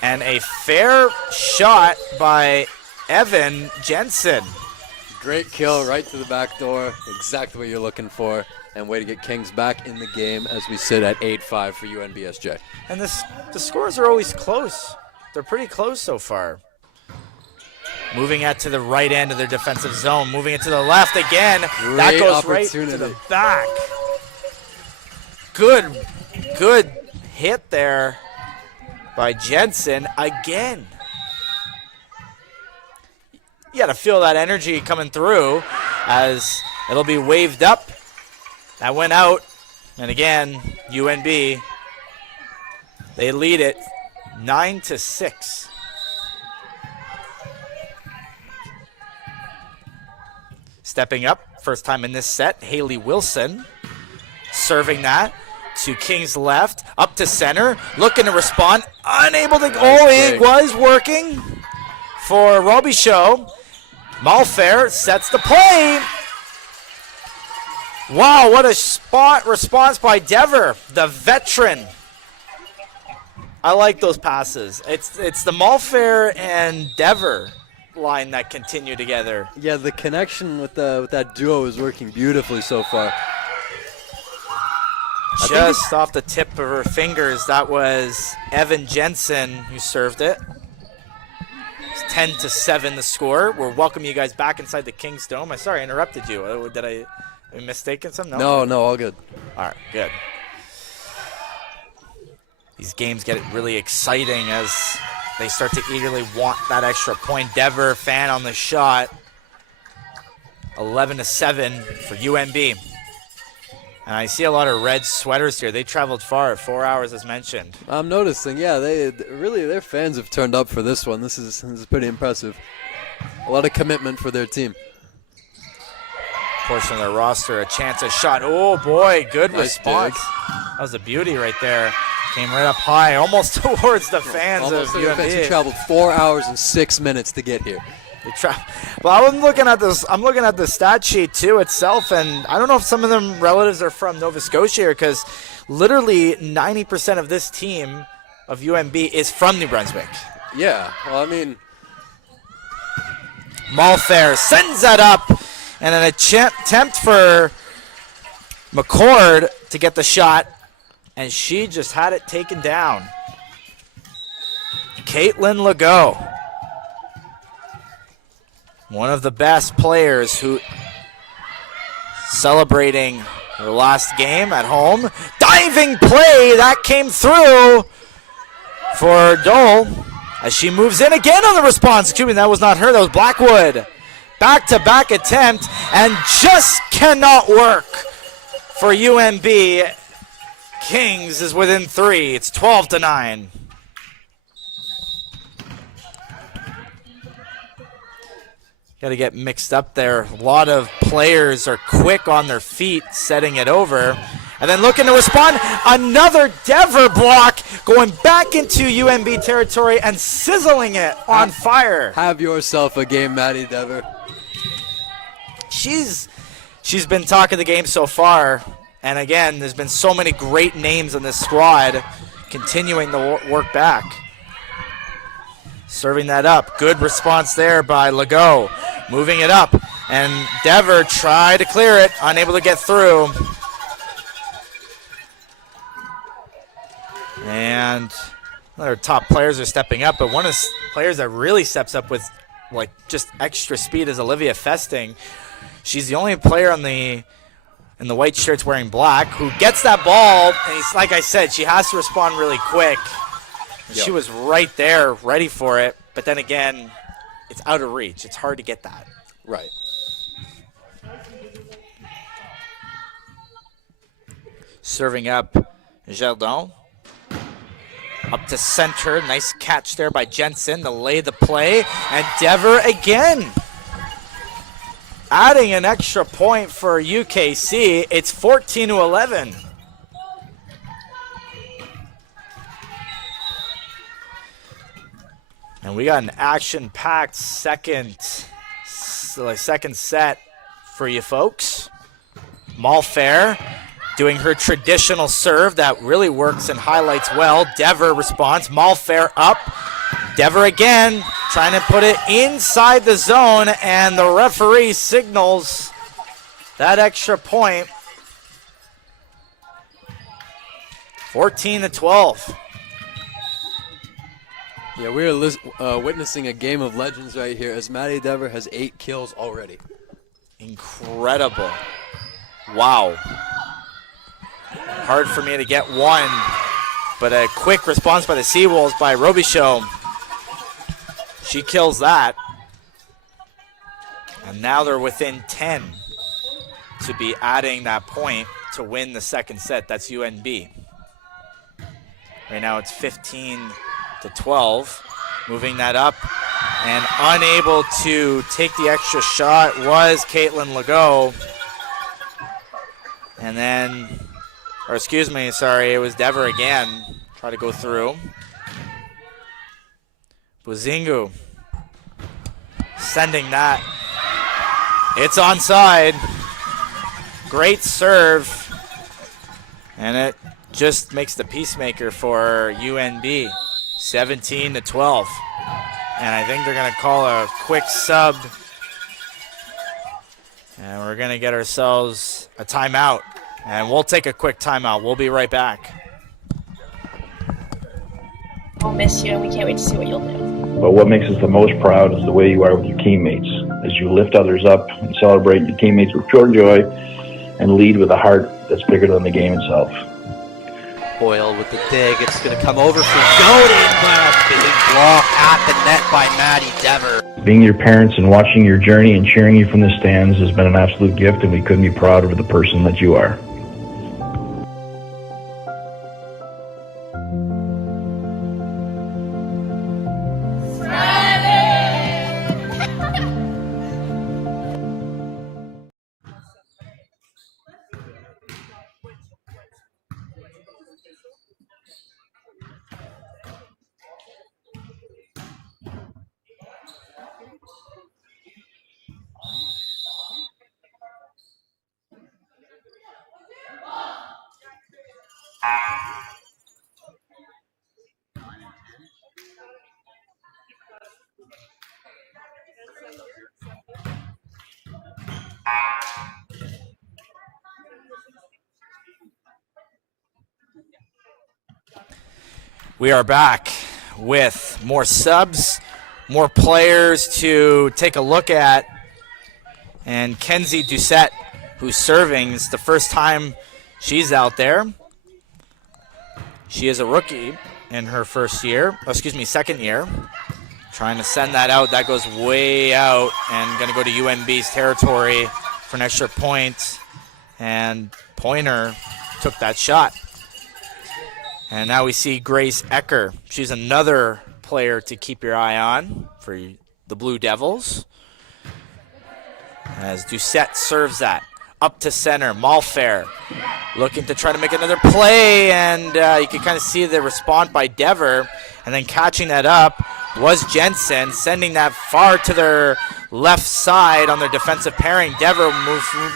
And a fair shot by Evan Jensen. Great kill right to the back door. Exactly what you're looking for. And way to get Kings back in the game as we sit at 8-5 for UNBSJ. And the scores are always close. They're pretty close so far. Moving it to the right end of their defensive zone. Moving it to the left again. That goes right to the back. Good hit there by Jensen again. You got to feel that energy coming through as it'll be waved up. That went out. And again, UNB, they lead it 9-6. Stepping up, first time in this set, Haley Wilson. Serving that to King's left, up to center, looking to respond, unable to, it was working for Robichaud. Malfair sets the play. Wow, what a spot response by Dever, the veteran. I like those passes. It's the Malfair and Dever line that continue together. Yeah, the connection with that duo is working beautifully so far. Just off the tip of her fingers, that was Evan Jensen who served it. It's 10-7 the score. We're welcoming you guys back inside the Kings Dome. I'm sorry I interrupted you. Did I mistaken something? No, all good. All right, good. These games get really exciting as they start to eagerly want that extra point. Dever, fan on the shot. 11-7 for UNB. And I see a lot of red sweaters here. They traveled far, 4 hours as mentioned. I'm noticing, yeah, their fans have turned up for this one. This is pretty impressive. A lot of commitment for their team. Portion of their roster, a chance, a shot. Oh boy, good nice response. Dig. That was a beauty right there. Came right up high, almost towards the fans of UNB. Fans who traveled 4 hours and 6 minutes to get here. Well, I'm looking at this. I'm looking at the stat sheet too itself, and I don't know if some of them relatives are from Nova Scotia here, because literally 90% of this team of UNB is from New Brunswick. Yeah, well, I mean, Malfair sends that up, and an attempt for McCord to get the shot, and she just had it taken down. Caitlin Legault, one of the best players who celebrating her last game at home. Diving play that came through for Dole as she moves in again on the response. Excuse me, that was not her, that was Blackwood. Back-to-back attempt and just cannot work for UNB. Kings is within 3. It's 12-9. Got to get mixed up there. A lot of players are quick on their feet setting it over. And then looking to respond. Another Dever block going back into UNB territory and sizzling it on fire. Have yourself a game, Maddie Dever. She's been talk of the game so far. And again, there's been so many great names in this squad continuing the work back. Serving that up. Good response there by Legault. Moving it up. And Dever tried to clear it. Unable to get through. And other top players are stepping up. But one of the players that really steps up with like just extra speed is Olivia Festing. She's the only player on in the white shirts wearing black who gets that ball. And like I said, she has to respond really quick. Yep. She was right there, ready for it. But then again, it's out of reach. It's hard to get that. Right. Serving up Jardin. Up to center. Nice catch there by Jensen to lay the play. And Dever again. Adding an extra point for UKC. It's 14-11. And we got an action-packed second set for you folks. Malfair doing her traditional serve that really works and highlights well. Dever responds. Malfair up. Dever again trying to put it inside the zone, and the referee signals that extra point. 14-12. Yeah, we are witnessing a game of legends right here as Maddie Dever has 8 kills already. Incredible. Wow. Hard for me to get one, but a quick response by the Seawolves by Robichaud. She kills that. And now they're within 10 to be adding that point to win the second set. That's UNB. Right now it's 15-12. Moving that up. And unable to take the extra shot was Caitlin Legault. And then, or excuse me, sorry, it was Dever again. Try to go through. Buzingu sending that. It's onside. Great serve. And it just makes the peacemaker for UNB. 17-12. And I think they're going to call a quick sub. And we're going to get ourselves a timeout. And we'll take a quick timeout. We'll be right back. I'll miss you, and we can't wait to see what you'll do. But what makes us the most proud is the way you are with your teammates, as you lift others up and celebrate your teammates with pure joy and lead with a heart that's bigger than the game itself. Boyle with the dig. It's going to come over for Godin, but a big block at the net by Maddie Dever. Being your parents and watching your journey and cheering you from the stands has been an absolute gift, and we couldn't be prouder of the person that you are. We are back with more subs, more players to take a look at. And Kenzie Doucette, who's serving, it's the first time she's out there. She is a rookie in her second year. Trying to send that out. That goes way out and going to go to UNB's territory for an extra point. And Pointer took that shot. And now we see Grace Ecker. She's another player to keep your eye on for the Blue Devils. As Doucette serves that up to center. Malfair looking to try to make another play, and you can kind of see the response by Dever. And then catching that up was Jensen, sending that far to their left side on their defensive pairing. Dever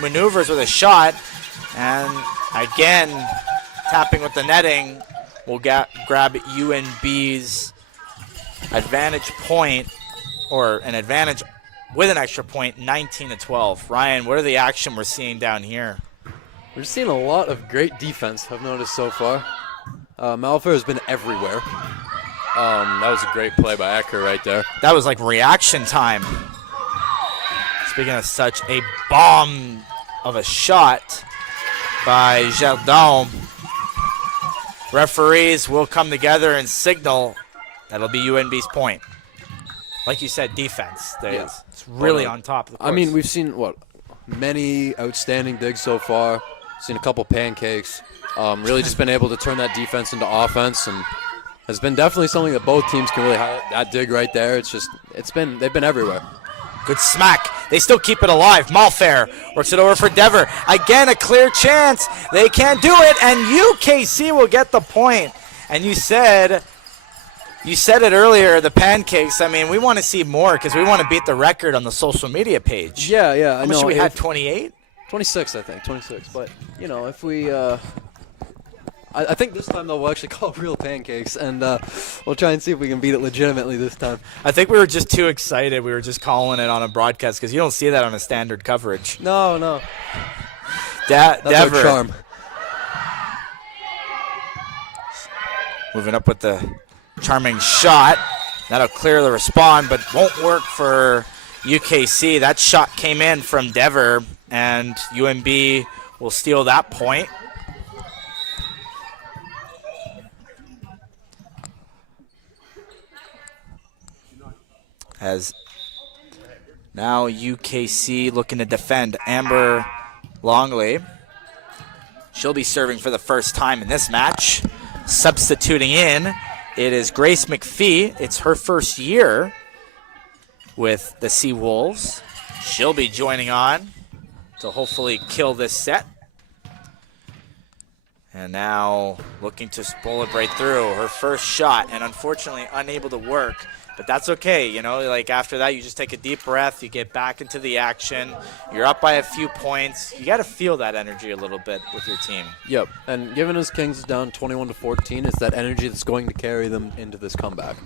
maneuvers with a shot, and again, tapping with the netting will grab UNB's advantage point, or an advantage with an extra point, 19-12. Ryan, what are the action we're seeing down here? We're seeing a lot of great defense, I've noticed so far. Malfair has been everywhere. That was a great play by Ecker right there. That was like reaction time. Speaking of such, a bomb of a shot by Jardin. Referees will come together and signal that'll be UNB's point. Like you said, defense. It's really on top of the course. I mean, we've seen, many outstanding digs so far. Seen a couple pancakes. Really just been able to turn that defense into offense, and has been definitely something that both teams can really highlight. That dig right there, they've been everywhere. Good smack. They still keep it alive. Malfair works it over for Dever. Again, a clear chance. They can't do it, and UKC will get the point. And you said it earlier, the pancakes. I mean, we want to see more because we want to beat the record on the social media page. Yeah, I know. How much we had, 28? 26, I think, 26. But, if we I think this time, though, we'll actually call real pancakes, and we'll try and see if we can beat it legitimately this time. I think we were just too excited. We were just calling it on a broadcast because you don't see that on a standard coverage. No. That's our charm. Moving up with the charming shot. That'll clear the respawn, but won't work for UKC. That shot came in from Dever, and UNB will steal that point. As now UKC looking to defend. Amber Longley. She'll be serving for the first time in this match. Substituting in, it is Grace McPhee. It's her first year with the Sea Wolves. She'll be joining on to hopefully kill this set. And now looking to bullet right through her first shot, and unfortunately unable to work. But that's okay, after that you just take a deep breath, you get back into the action, you're up by a few points. You got to feel that energy a little bit with your team. Yep, and given as Kings is down 21-14, it's that energy that's going to carry them into this comeback.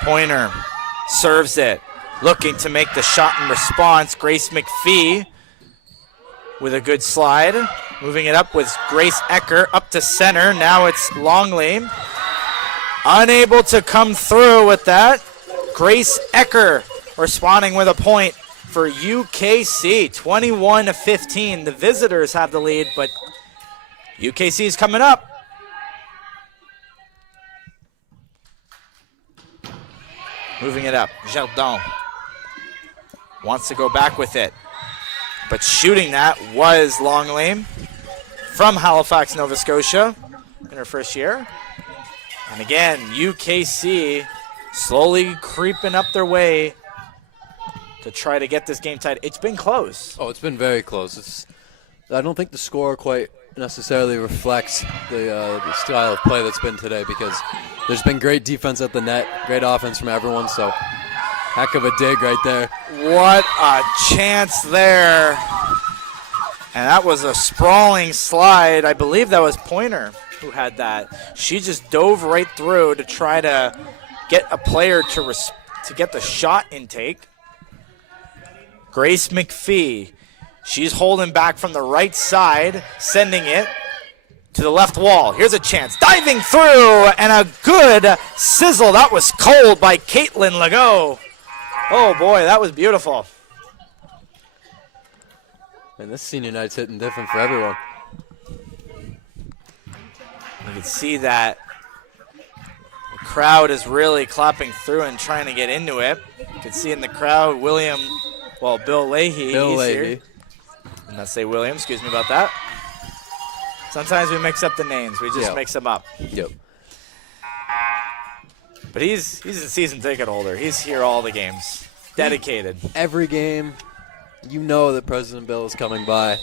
Pointer serves it, looking to make the shot in response. Grace McPhee with a good slide, moving it up with Grace Ecker up to center. Now it's Longley. Unable to come through with that. Grace Ecker responding with a point for UKC, 21-15. The visitors have the lead, but UKC is coming up. Moving it up. Jardin wants to go back with it, but shooting that was Longley from Halifax, Nova Scotia in her first year. And again, UKC slowly creeping up their way to try to get this game tied. It's been close. Oh, it's been very close. I don't think the score quite necessarily reflects the style of play that's been today, because there's been great defense at the net, great offense from everyone, so heck of a dig right there. What a chance there And that was a sprawling slide. I believe that was Pointer who had that. She just dove right through to try to get a player to get the shot intake. Grace McPhee, she's holding back from the right side, sending it to the left wall. Here's a chance. Diving through, and a good sizzle. That was cold by Caitlin Legault. Oh, boy, that was beautiful. And this senior night's hitting different for everyone. You can see that the crowd is really clapping through and trying to get into it. You can see in the crowd Bill Leahy. Bill Leahy. Here. Did not say William, excuse me about that. Sometimes we mix up the names. We just mix them up. Yep. But he's a season ticket holder. He's here all the games. Dedicated. Every game, you know that President Bill is coming by.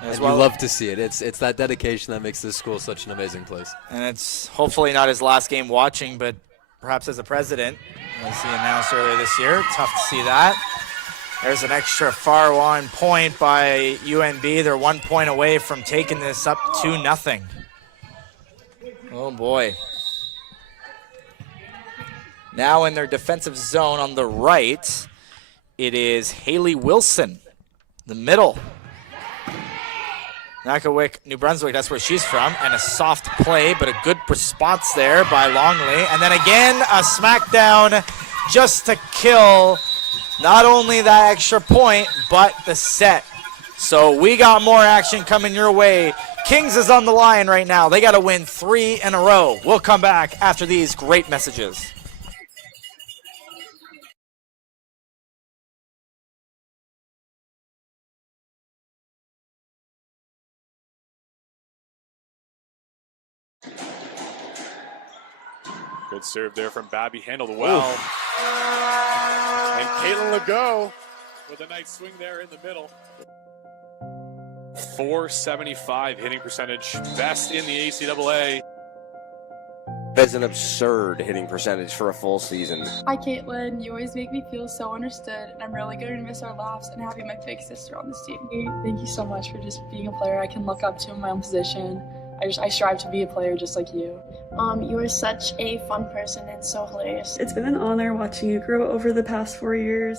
And you love to see it. It's that dedication that makes this school such an amazing place. And it's hopefully not his last game watching, but perhaps as a president, as he announced earlier this year. Tough to see that. There's an extra far one point by UNB. They're 1 point away from taking this up 2-0. Oh, boy. Now in their defensive zone on the right, it is Haley Wilson, the middle. Nakawick, New Brunswick, that's where she's from. And a soft play, but a good response there by Longley. And then again, a smackdown just to kill not only that extra point, but the set. So we got more action coming your way. Kings is on the line right now. They got to win 3 in a row. We'll come back after these great messages. Good serve there from Babby, handled well. And Caitlin Legault with a nice swing there in the middle. 475 hitting percentage, best in the ACAA. That's an absurd hitting percentage for a full season. Hi, Caitlin. You always make me feel so understood, and I'm really going to miss our laughs and having my big sister on this team. Thank you so much for just being a player I can look up to in my own position. I strive to be a player just like you. You are such a fun person and so hilarious. It's been an honor watching you grow over the past 4 years.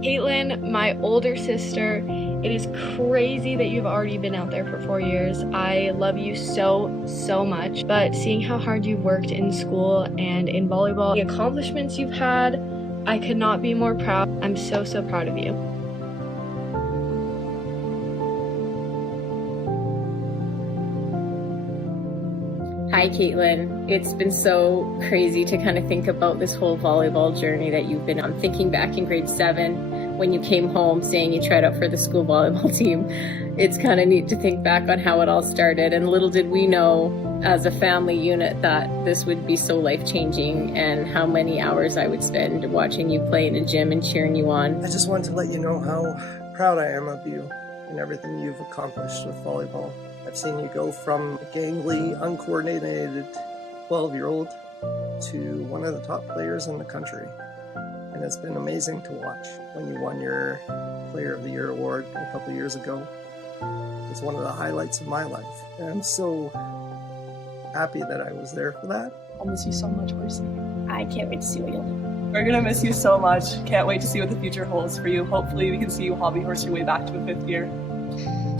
Caitlin, my older sister, it is crazy that you've already been out there for 4 years. I love you so, so much. But seeing how hard you've worked in school and in volleyball, the accomplishments you've had, I could not be more proud. I'm so, so proud of you. Hi, Caitlin. It's been so crazy to kind of think about this whole volleyball journey that you've been on. Thinking back in grade 7, when you came home saying you tried out for the school volleyball team, it's kind of neat to think back on how it all started. And little did we know as a family unit that this would be so life-changing, and how many hours I would spend watching you play in a gym and cheering you on. I just wanted to let you know how proud I am of you and everything you've accomplished with volleyball. I've seen you go from a gangly, uncoordinated 12-year-old to one of the top players in the country. And it's been amazing to watch. When you won your Player of the Year award a couple years ago, it's one of the highlights of my life. And I'm so happy that I was there for that. I'll miss you so much, Percy. I can't wait to see what you'll do. We're going to miss you so much. Can't wait to see what the future holds for you. Hopefully we can see you hobby horse your way back to a 5th year.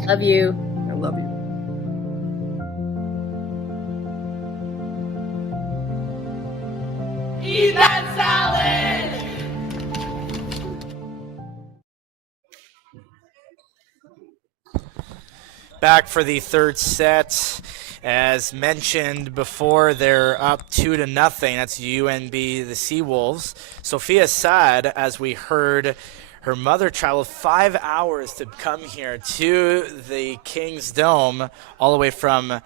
Love you. I love you. Eat that salad! Back for the third set. As mentioned before, they're up 2-0. That's UNB, the Seawolves. Sophia Saad, as we heard, her mother traveled 5 hours to come here to the King's Dome, all the way from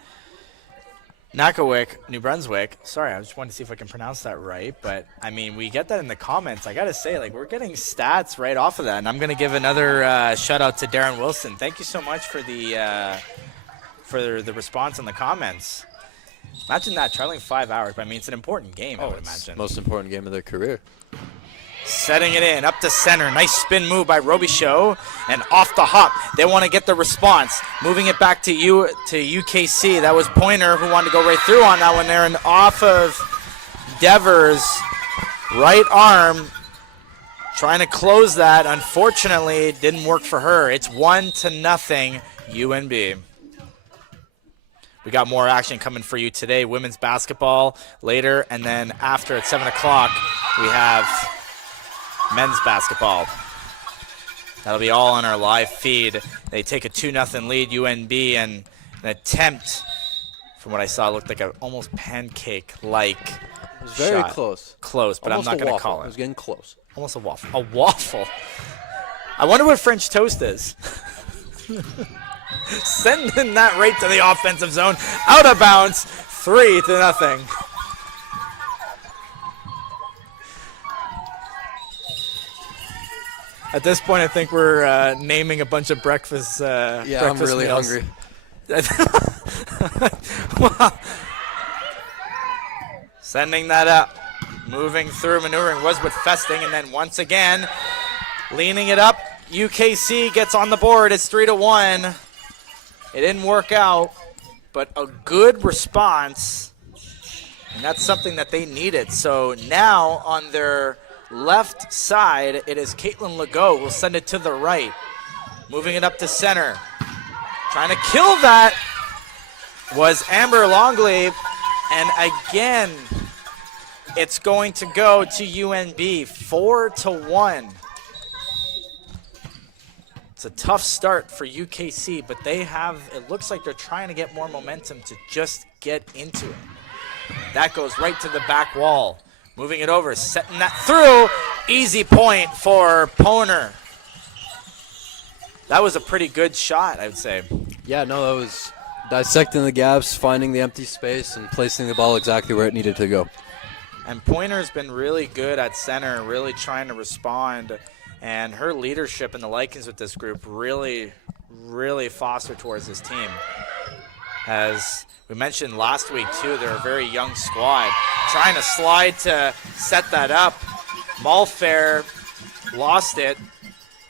Nakawick, New Brunswick. Sorry, I just wanted to see if I can pronounce that right. But, I mean, we get that in the comments. I got to say, we're getting stats right off of that. And I'm going to give another shout-out to Darren Wilson. Thank you so much for the response in the comments. Imagine that, traveling 5 hours. But, I mean, it's an important game, I would imagine. Most important game of their career. Setting it in, up to center. Nice spin move by Robichaud. And off the hop. They want to get the response. Moving it back to UKC. That was Pointer who wanted to go right through on that one there. And off of Devers' right arm. Trying to close that. Unfortunately, it didn't work for her. It's 1-0 UNB. We got more action coming for you today. Women's basketball later. And then after at 7 o'clock, we have men's basketball. That'll be all on our live feed. They take a 2-0 lead, UNB, and an attempt, from what I saw, looked like an almost pancake-like shot. It was very close. Close, but Almost I'm not going to call It it. was getting close. Almost a waffle. A waffle. I wonder what French toast is. Sending that right to the offensive zone. Out of bounds. 3-0. At this point, I think we're naming a bunch of breakfast. Yeah, I'm really meals. hungry. Sending that up. Moving through, maneuvering was with Festing, and then once again, leaning it up. UKC gets on the board. It's 3-1. It didn't work out, but a good response, and that's something that they needed. So now on their left side, it is Caitlin Legault who will send it to the right. Moving it up to center. Trying to kill that was Amber Longley, and again, it's going to go to UNB, 4-1. It's a tough start for UKC, but it looks like they're trying to get more momentum to just get into it. That goes right to the back wall. Moving it over, setting that through. Easy point for Poner. That was a pretty good shot, I would say. Yeah, no, that was dissecting the gaps, finding the empty space, and placing the ball exactly where it needed to go. And Pointer's been really good at center, really trying to respond. And her leadership and the likings with this group really, really foster towards this team. As we mentioned last week, too, they're a very young squad. Trying to slide to set that up. Malfair lost it.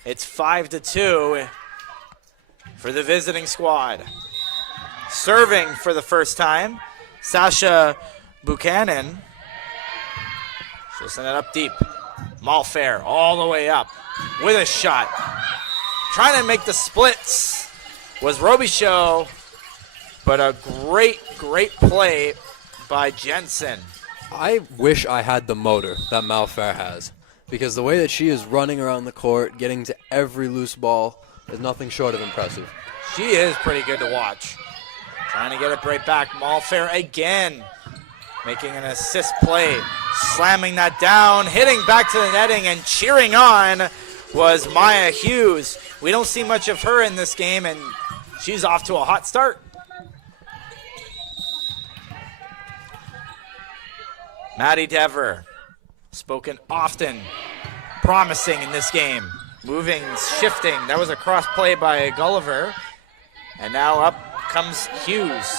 It's 5-2 for the visiting squad. Serving for the first time, Sasha Buchanan. She'll send it up deep. Malfair all the way up with a shot. Trying to make the splits was Robichaud, but a great, great play by Jensen. I wish I had the motor that Malfair has, because the way that she is running around the court, getting to every loose ball, is nothing short of impressive. She is pretty good to watch. Trying to get it right back. Malfair again, making an assist play. Slamming that down, hitting back to the netting, and cheering on was Maya Hughes. We don't see much of her in this game, and she's off to a hot start. Maddie Dever, spoken often, promising in this game. Moving, shifting. That was a cross play by Gulliver. And now up comes Hughes.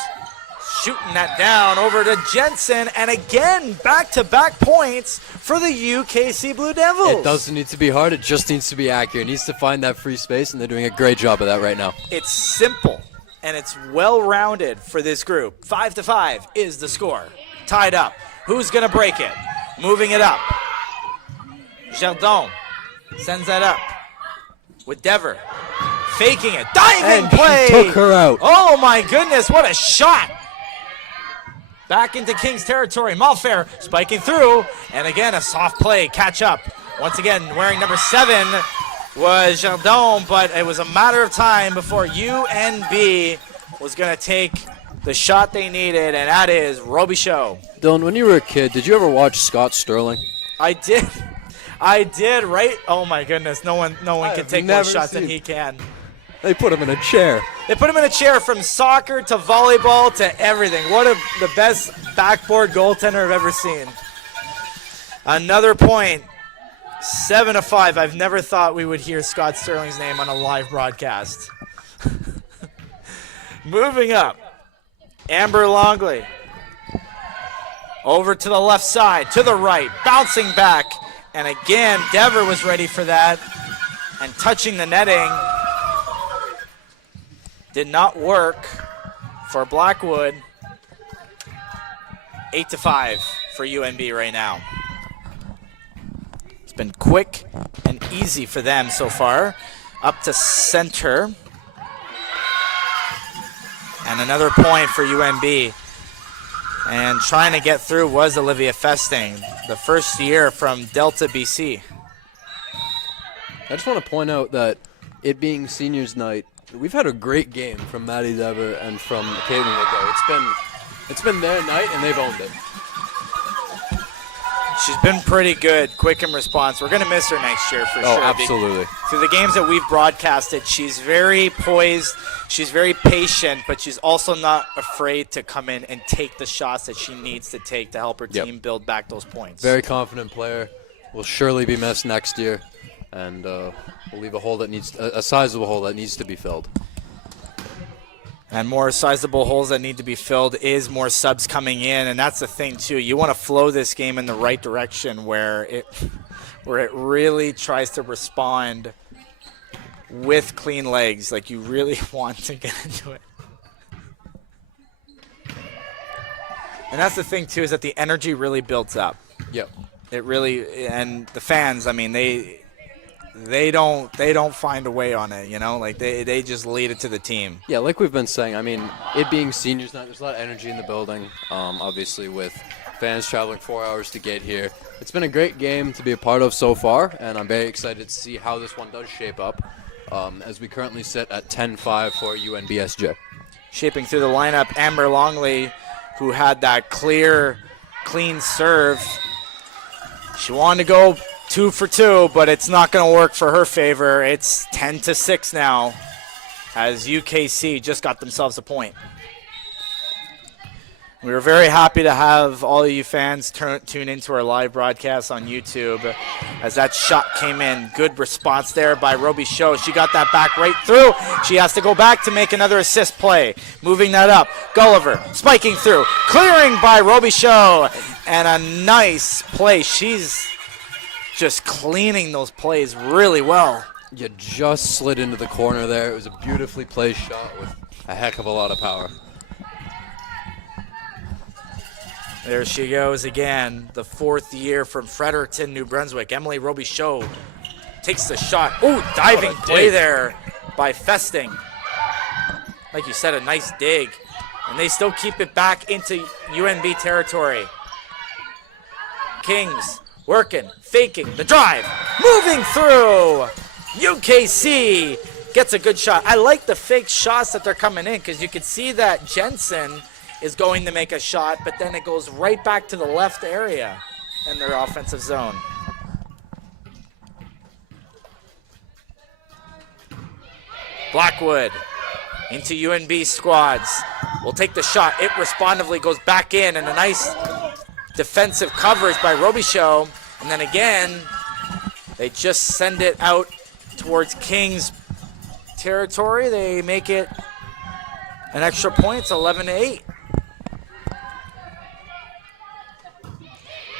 Shooting that down over to Jensen, and again, back-to-back points for the UKC Blue Devils. It doesn't need to be hard, it just needs to be accurate. It needs to find that free space, and they're doing a great job of that right now. It's simple, and it's well-rounded for this group. 5-5 is the score. Tied up. Who's going to break it? Moving it up. Jardin sends that up with Dever. Faking it. Diving and play. She took her out. Oh, my goodness. What a shot. Back into Kings territory. Malfair spiking through. And again, a soft play. Catch up. Once again, wearing number 7 was Jardin, but it was a matter of time before UNB was going to take the shot they needed, and that is Robichaud. Dylan, when you were a kid, did you ever watch Scott Sterling? I did. Right? Oh, my goodness. No one can take more shots than he can. They put him in a chair. They put him in a chair from soccer to volleyball to everything. The best backboard goaltender I've ever seen. Another point. 7-5. I've never thought we would hear Scott Sterling's name on a live broadcast. Moving up. Amber Longley. Over to the left side, to the right. Bouncing back. And again, Dever was ready for that. And touching the netting did not work for Blackwood. 8-5 for UNB right now. It's been quick and easy for them so far. Up to center. And another point for UNB. And trying to get through was Olivia Festing, the first year from Delta, BC. I just want to point out that it being seniors night, we've had a great game from Maddie Dever and from Caitlin Legault. It's been their night and they've owned it. She's been pretty good, quick in response. We're going to miss her next year for sure. Oh, absolutely. Through the games that we've broadcasted, she's very poised, she's very patient, but she's also not afraid to come in and take the shots that she needs to take to help her team build back those points. Very confident player. Will surely be missed next year, and we'll leave a hole that a sizable hole that needs to be filled. And more sizable holes that need to be filled is more subs coming in, and that's the thing too. You want to flow this game in the right direction where it really tries to respond with clean legs. Like, you really want to get into it. And that's the thing too, is that the energy really builds up. Yep. It really, and the fans, I mean, they don't find a way on it, you know? Like, they just lead it to the team. Yeah, like we've been saying, I mean, it being seniors night, there's a lot of energy in the building, obviously with fans traveling 4 hours to get here. It's been a great game to be a part of so far, and I'm very excited to see how this one does shape up, as we currently sit at 10-5 for UNBSJ. Shaping through the lineup, Amber Longley, who had that clean serve. She wanted to go 2 for 2, but it's not going to work for her favor. It's 10-6 now, as UKC just got themselves a point. We were very happy to have all of you fans tune into our live broadcast on YouTube as that shot came in. Good response there by Roby Show. She got that back right through. She has to go back to make another assist play. Moving that up. Gulliver spiking through. Clearing by Roby Show. And a nice play. She's just cleaning those plays really well. You just slid into the corner there. It was a beautifully placed shot with a heck of a lot of power. There she goes again, the 4th year from Fredericton, New Brunswick. Emily Roby Show takes the shot. Oh, diving play there by Festing. Like you said, a nice dig. And they still keep it back into UNB territory. Kings working, faking, the drive, moving through. UKC gets a good shot. I like the fake shots that they're coming in because you can see that Jensen is going to make a shot, but then it goes right back to the left area in their offensive zone. Blackwood into UNB squads. Will take the shot. It responsively goes back in, and a nice defensive coverage by Robichaud. And then again, they just send it out towards Kings territory. They make it an extra point. It's 11-8.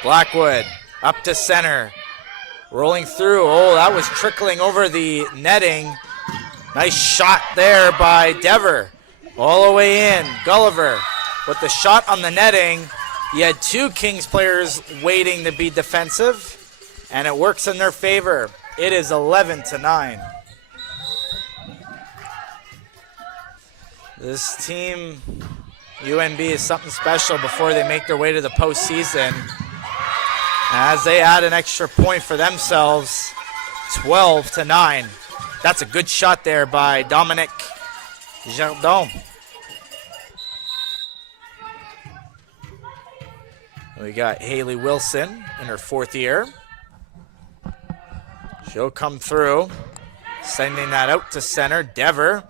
Blackwood up to center. Rolling through. Oh, that was trickling over the netting. Nice shot there by Dever. All the way in. Gulliver with the shot on the netting. You had two Kings players waiting to be defensive, and it works in their favor. It is 11-9. This team, UNB, is something special before they make their way to the postseason. As they add an extra point for themselves, 12-9. That's a good shot there by Dominic Jardin. We got Haley Wilson in her 4th year. She'll come through, sending that out to center. Dever,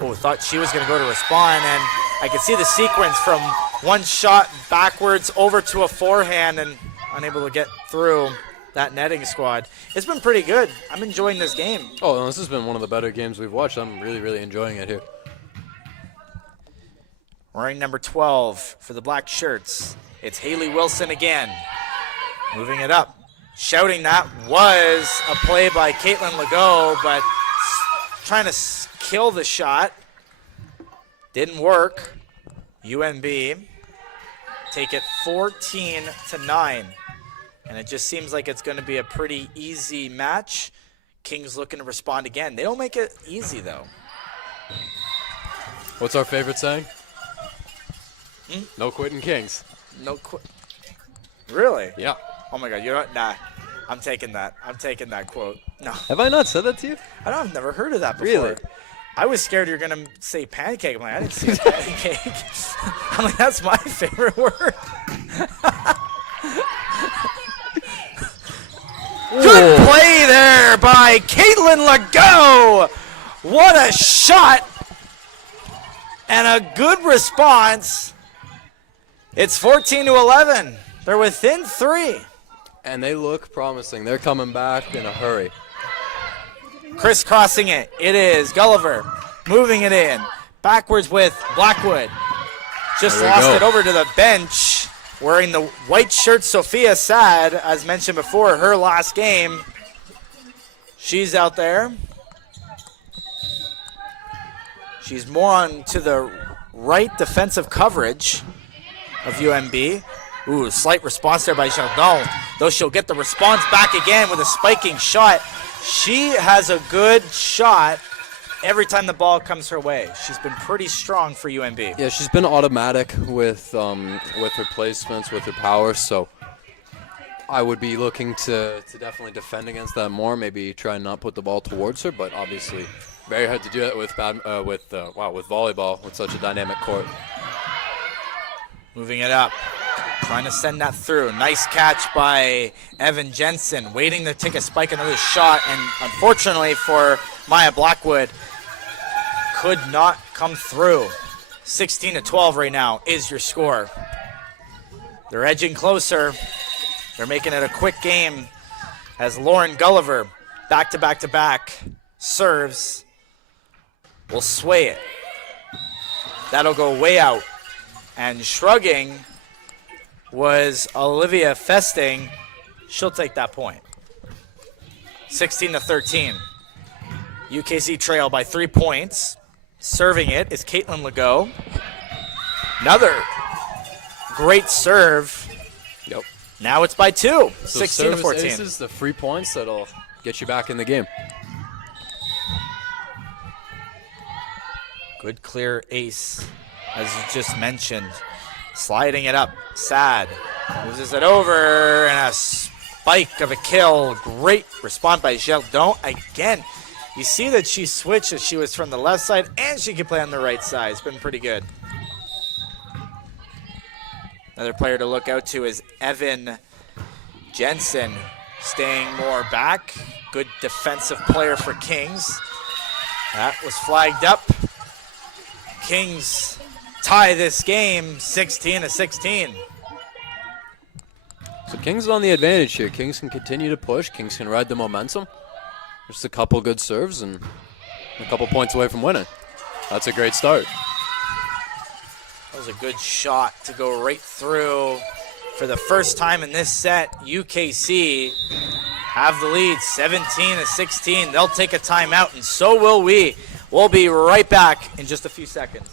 oh, thought she was going to go to respond, and I could see the sequence from one shot backwards over to a forehand and unable to get through that netting squad. It's been pretty good. I'm enjoying this game. Oh, this has been one of the better games we've watched. I'm really, really enjoying it here. Wearing number 12 for the black shirts. It's Haley Wilson again. Moving it up. shouting that was a play by Caitlin Legault, but trying to kill the shot. Didn't work. UNB take it 14-9. And it just seems like it's going to be a pretty easy match. Kings looking to respond again. They don't make it easy, though. What's our favorite saying? No quitting Kings. No quit. Really? Yeah. Oh my God, you're not. Nah, I'm taking that. I'm taking that quote. No. Have I not said that to you? I don't. I've never heard of that before. Really? I was scared you're gonna say pancake. I'm like, I didn't see a pancake. I'm like, that's my favorite word. Good play there by Caitlin Legault. What a shot and a good response. It's 14-11. They're within 3. And they look promising. They're coming back in a hurry. Crisscrossing it. It is Gulliver moving it in. Backwards with Blackwood. Just lost it over to the bench. Wearing the white shirt, Sophia Sad, as mentioned before, her last game. She's out there. She's more on to the right defensive coverage of UNB. Ooh, slight response there by Jardin. Though she'll get the response back again with a spiking shot. She has a good shot every time the ball comes her way. She's been pretty strong for UNB. Yeah, she's been automatic with her placements, with her power. So I would be looking to definitely defend against that more. Maybe try and not put the ball towards her, but obviously very hard to do that with volleyball with such a dynamic court. Moving it up. Trying to send that through. Nice catch by Evan Jensen. Waiting to take a spike, another shot. And unfortunately for Maya Blackwood, could not come through. 16-12 right now is your score. They're edging closer. They're making it a quick game as Lauren Gulliver, back-to-back-to-back, serves. Will sway it. That'll go way out. And shrugging was Olivia Festing. She'll take that point. 16-13. UKC trail by 3 points. Serving it is Caitlin Legault. Another great serve. Yep. Now it's by 2. So 16-14. Aces, the 3 points that'll get you back in the game. Good clear ace, as you just mentioned. Sliding it up, Sad. Loses it over, and a spike of a kill. Great response by Jardin. Again, you see that she switched as she was from the left side, and she can play on the right side. It's been pretty good. Another player to look out to is Evan Jensen, staying more back. Good defensive player for Kings. That was flagged up. Kings tie this game 16-16. So Kings on the advantage here. Kings can continue to push. Kings can ride the momentum. Just a couple good serves and a couple points away from winning. That's a great start. That was a good shot to go right through. For the first time in this set, UKC have the lead 17-16. They'll take a timeout, and so will we. We'll be right back in just a few seconds.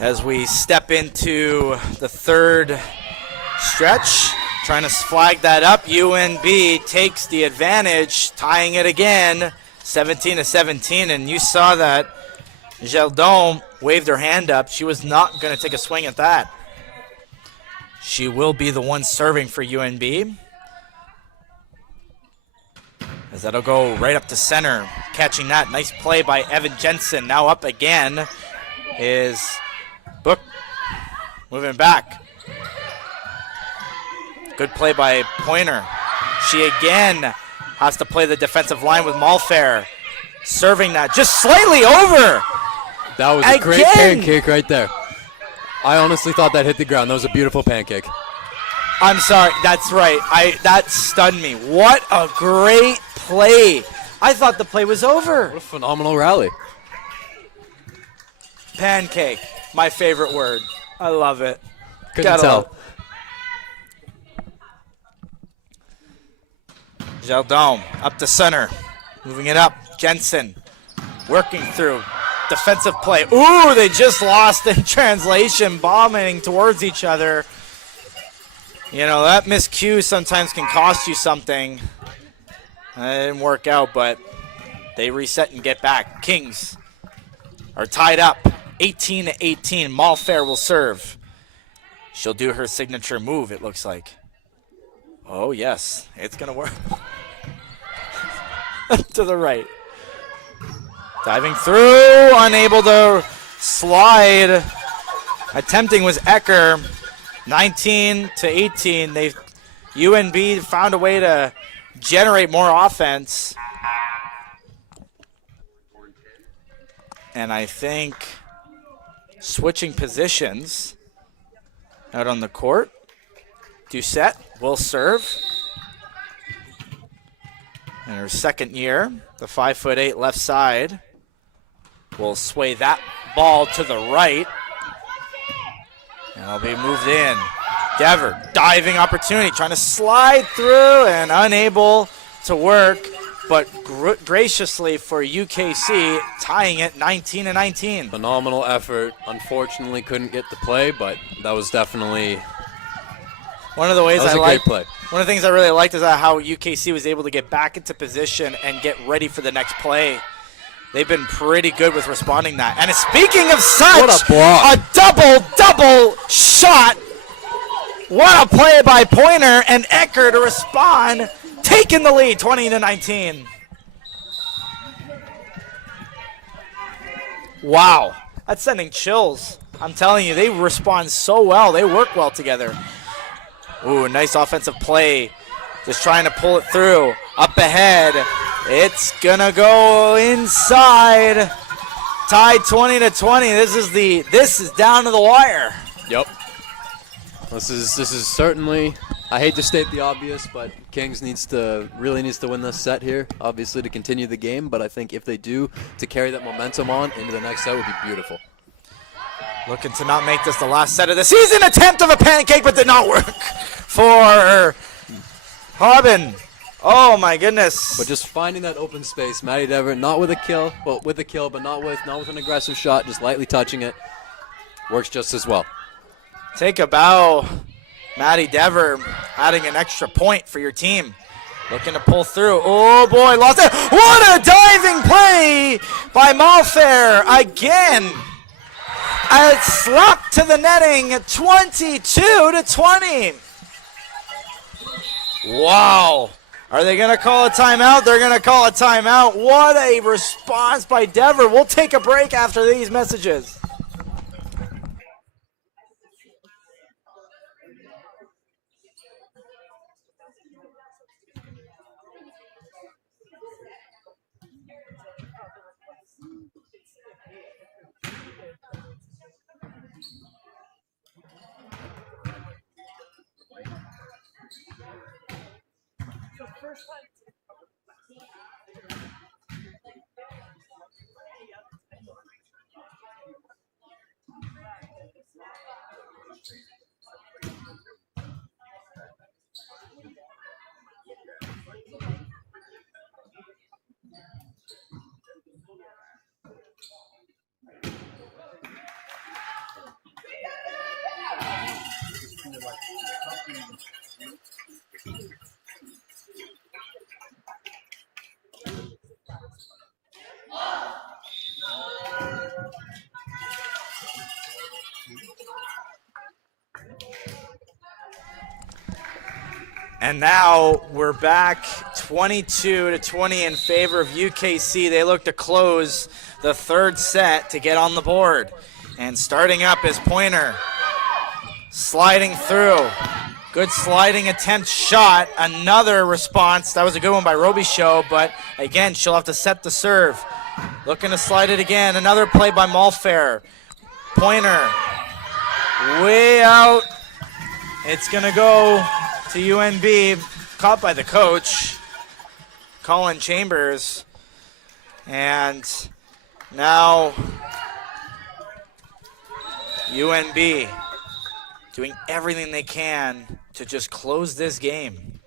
As we step into the third stretch, trying to flag that up, UNB takes the advantage, tying it again, 17-17, and you saw that Geldon waved her hand up. She was not going to take a swing at that. She will be the one serving for UNB. As that'll go right up to center. Catching that. Nice play by Evan Jensen. Now up again is Book. Moving back. Good play by Pointer. She again has to play the defensive line with Malfair. Serving that just slightly over. That was a great pancake right there. I honestly thought that hit the ground. That was a beautiful pancake. I'm sorry. That's right. That stunned me. What a great play. I thought the play was over. What a phenomenal rally. Pancake. My favorite word. I love it. Couldn't tell. Geldon up to center. Moving it up. Jensen working through. Defensive play. Ooh, they just lost in translation, bombing towards each other. You know, that miscue sometimes can cost you something. That didn't work out, but they reset and get back. Kings are tied up 18-18. Malfair will serve. She'll do her signature move, it looks like. Oh, yes. It's going to work. To the right. Diving through. Unable to slide. Attempting was Ecker. 19-18. UNB found a way to generate more offense. And I think switching positions out on the court. Doucette will serve. In her second year, the 5'8" left side will sway that ball to the right. And it'll be moved in. Dever, diving opportunity, trying to slide through and unable to work, but graciously for UKC, tying it 19-19. Phenomenal effort. Unfortunately, couldn't get the play, but that was definitely one of the ways I like. Play. One of the things I really liked is how UKC was able to get back into position and get ready for the next play. They've been pretty good with responding that. And speaking of such, what a block. A double shot. What a play by Pointer and Ecker to respond, taking the lead 20-19. Wow, that's sending chills. I'm telling you, they respond so well. They work well together. Ooh, nice offensive play. Just trying to pull it through. Up ahead. It's gonna go inside. Tied 20-20. This is down to the wire. Yep. This is certainly, I hate to state the obvious, but Kings really needs to win this set here, obviously, to continue the game. But I think if they do, to carry that momentum on into the next set would be beautiful. Looking to not make this the last set of the season. Attempt of a pancake, but did not work for Harbin. Oh my goodness! But just finding that open space, Maddie Dever, not with a kill, well with a kill, but not with an aggressive shot, just lightly touching it, works just as well. Take a bow, Maddie Dever, adding an extra point for your team. Looking to pull through. Oh boy, lost it! What a diving play by Malfair again! A slap to the netting, 22-20. Wow. Are they going to call a timeout? They're going to call a timeout. What a response by Dever. We'll take a break after these messages. And now we're back 22-20 in favor of UKC. They look to close the third set to get on the board. And starting up is Pointer. Sliding through. Good sliding attempt shot. Another response. That was a good one by Robichaud, but again, she'll have to set the serve. Looking to slide it again. Another play by Malfair. Pointer. Way out. It's going to go to UNB, caught by the coach, Colin Chambers. And now UNB doing everything they can to just close this game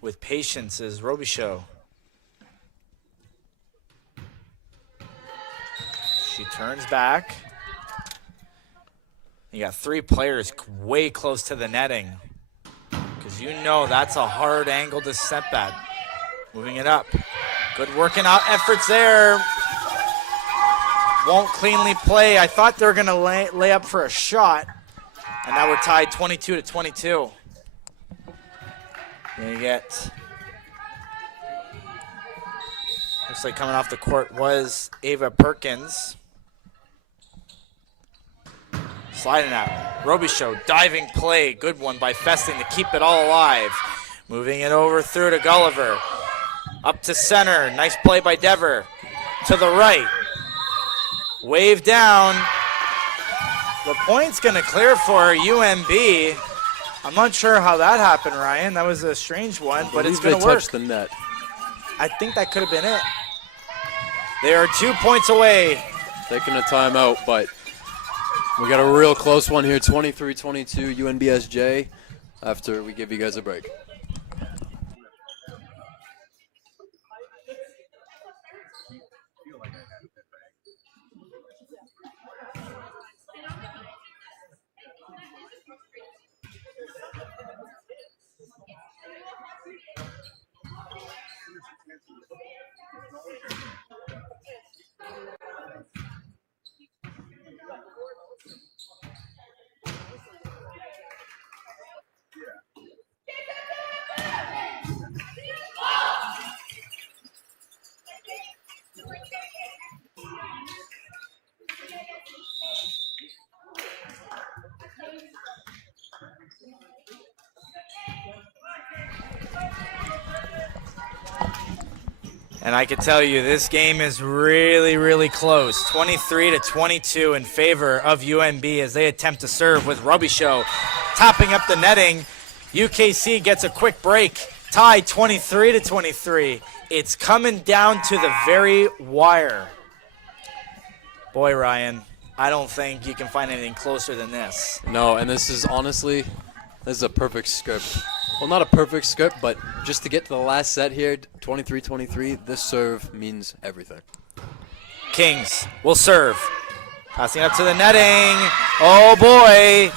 with patience as Robichaud. She turns back. You got three players way close to the netting, because you know that's a hard angle to set that. Moving it up. Good working out efforts there. Won't cleanly play. I thought they were going to lay up for a shot. And now we're tied 22-22. Then you get, looks like coming off the court was Ava Perkins. Sliding out. Robichaud, diving play. Good one by Festing to keep it all alive. Moving it over through to Gulliver. Up to center. Nice play by Dever. To the right. Wave down. The point's going to clear for UNB. I'm not sure how that happened, Ryan. That was a strange one, but it's going to work. Touched the net. I think that could have been it. They are 2 points away. Taking a timeout, but we got a real close one here, 23-22 UNBSJ, after we give you guys a break. And I can tell you this game is really, really close. 23-22 in favor of UNB as they attempt to serve with Robichaud topping up the netting. UKC gets a quick break. Tie 23-23. It's coming down to the very wire. Boy, Ryan, I don't think you can find anything closer than this. No, and this is honestly, this is a perfect script. Well, not a perfect script, but just to get to the last set here, 23-23, this serve means everything. Kings will serve. Passing up to the netting. Oh, boy.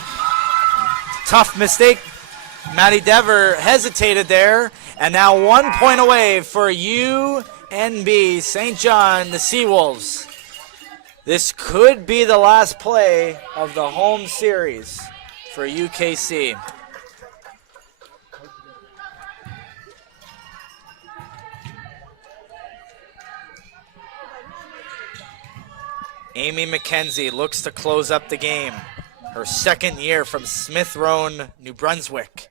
Tough mistake. Maddie Dever hesitated there. And now 1 point away for UNB St. John, the Seawolves. This could be the last play of the home series for UKC. Amy McKenzie looks to close up the game. Her second year from Smith Roan, New Brunswick.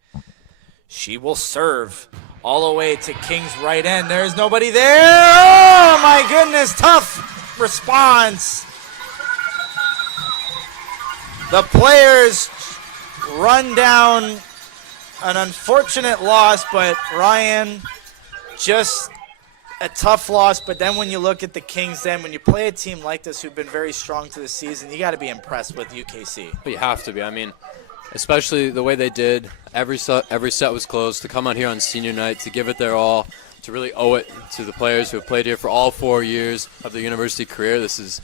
She will serve all the way to King's right end. There's nobody there. Oh, my goodness. Tough response. The players run down an unfortunate loss, but Ryan, just a tough loss. But then when you look at the Kings, then when you play a team like this who've been very strong to the season, you got to be impressed with UKC. But you have to be. I mean, especially the way they did. Every set was close. To come out here on senior night, to give it their all, to really owe it to the players who have played here for all 4 years of their university career. This is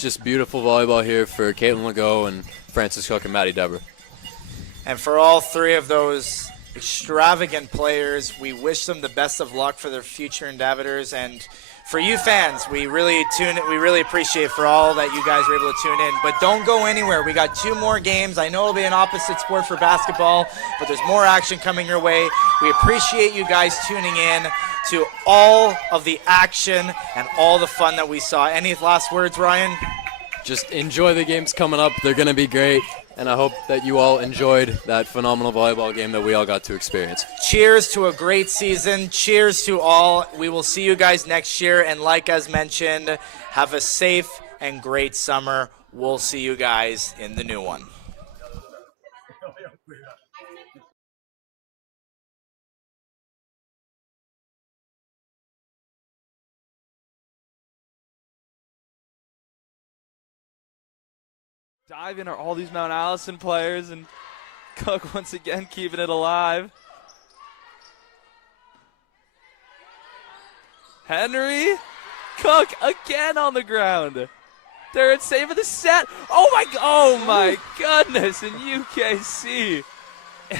just beautiful volleyball here for Caitlin Legault and Frances Cook and Maddie Dever. And for all three of those extravagant players, we wish them the best of luck for their future endeavors. And for you fans, we really appreciate for all that you guys were able to tune in. But don't go anywhere. We got 2 more games. I know it'll be an opposite sport for basketball, but there's more action coming your way. We appreciate you guys tuning in to all of the action and all the fun that we saw. Any last words, Ryan? Just enjoy the games coming up. They're going to be great. And I hope that you all enjoyed that phenomenal volleyball game that we all got to experience. Cheers to a great season. Cheers to all. We will see you guys next year. And like as mentioned, have a safe and great summer. We'll see you guys in the new one. Diving are all these Mount Allison players, and Cook once again keeping it alive. Henry, Cook again on the ground. Third save of the set. Oh my goodness, and UKC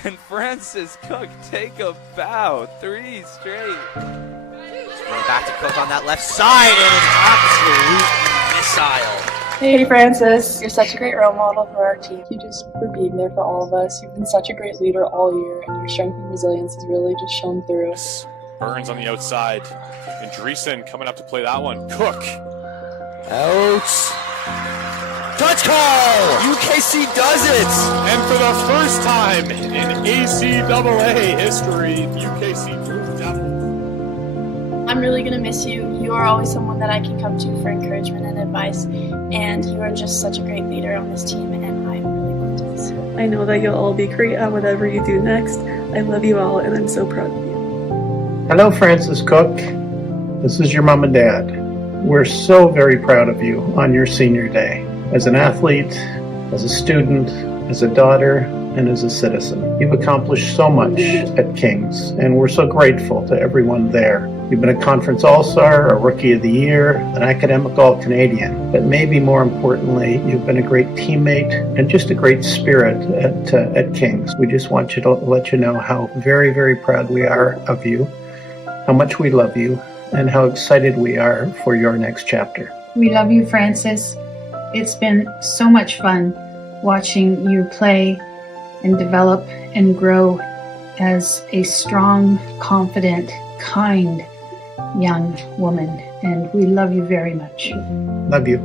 and Francis Cook take a bow. 3 straight. Going back to Cook on that left side, and an absolute missile. Hey Francis, you're such a great role model for our team. You just for being there for all of us. You've been such a great leader all year, and your strength and resilience has really just shown through. Burns on the outside, and Dreesen coming up to play that one. Cook. Out. Touch call! UKC does it! And for the first time in ACAA history, UKC moved down. I'm really going to miss you. You are always someone that I can come to for encouragement and advice, and you are just such a great leader on this team, and I'm really going to miss you. I know that you'll all be great at whatever you do next. I love you all, and I'm so proud of you. Hello, Francis Cook. This is your mom and dad. We're so very proud of you on your senior day. As an athlete, as a student, as a daughter, and as a citizen. You've accomplished so much at Kings, and we're so grateful to everyone there. You've been a conference all-star, a rookie of the year, an academic all-Canadian, but maybe more importantly, you've been a great teammate and just a great spirit at Kings. We just want you to let you know how very, very proud we are of you, how much we love you, and how excited we are for your next chapter. We love you, Francis. It's been so much fun watching you play and develop and grow as a strong, confident, kind young woman. And we love you very much. Love you.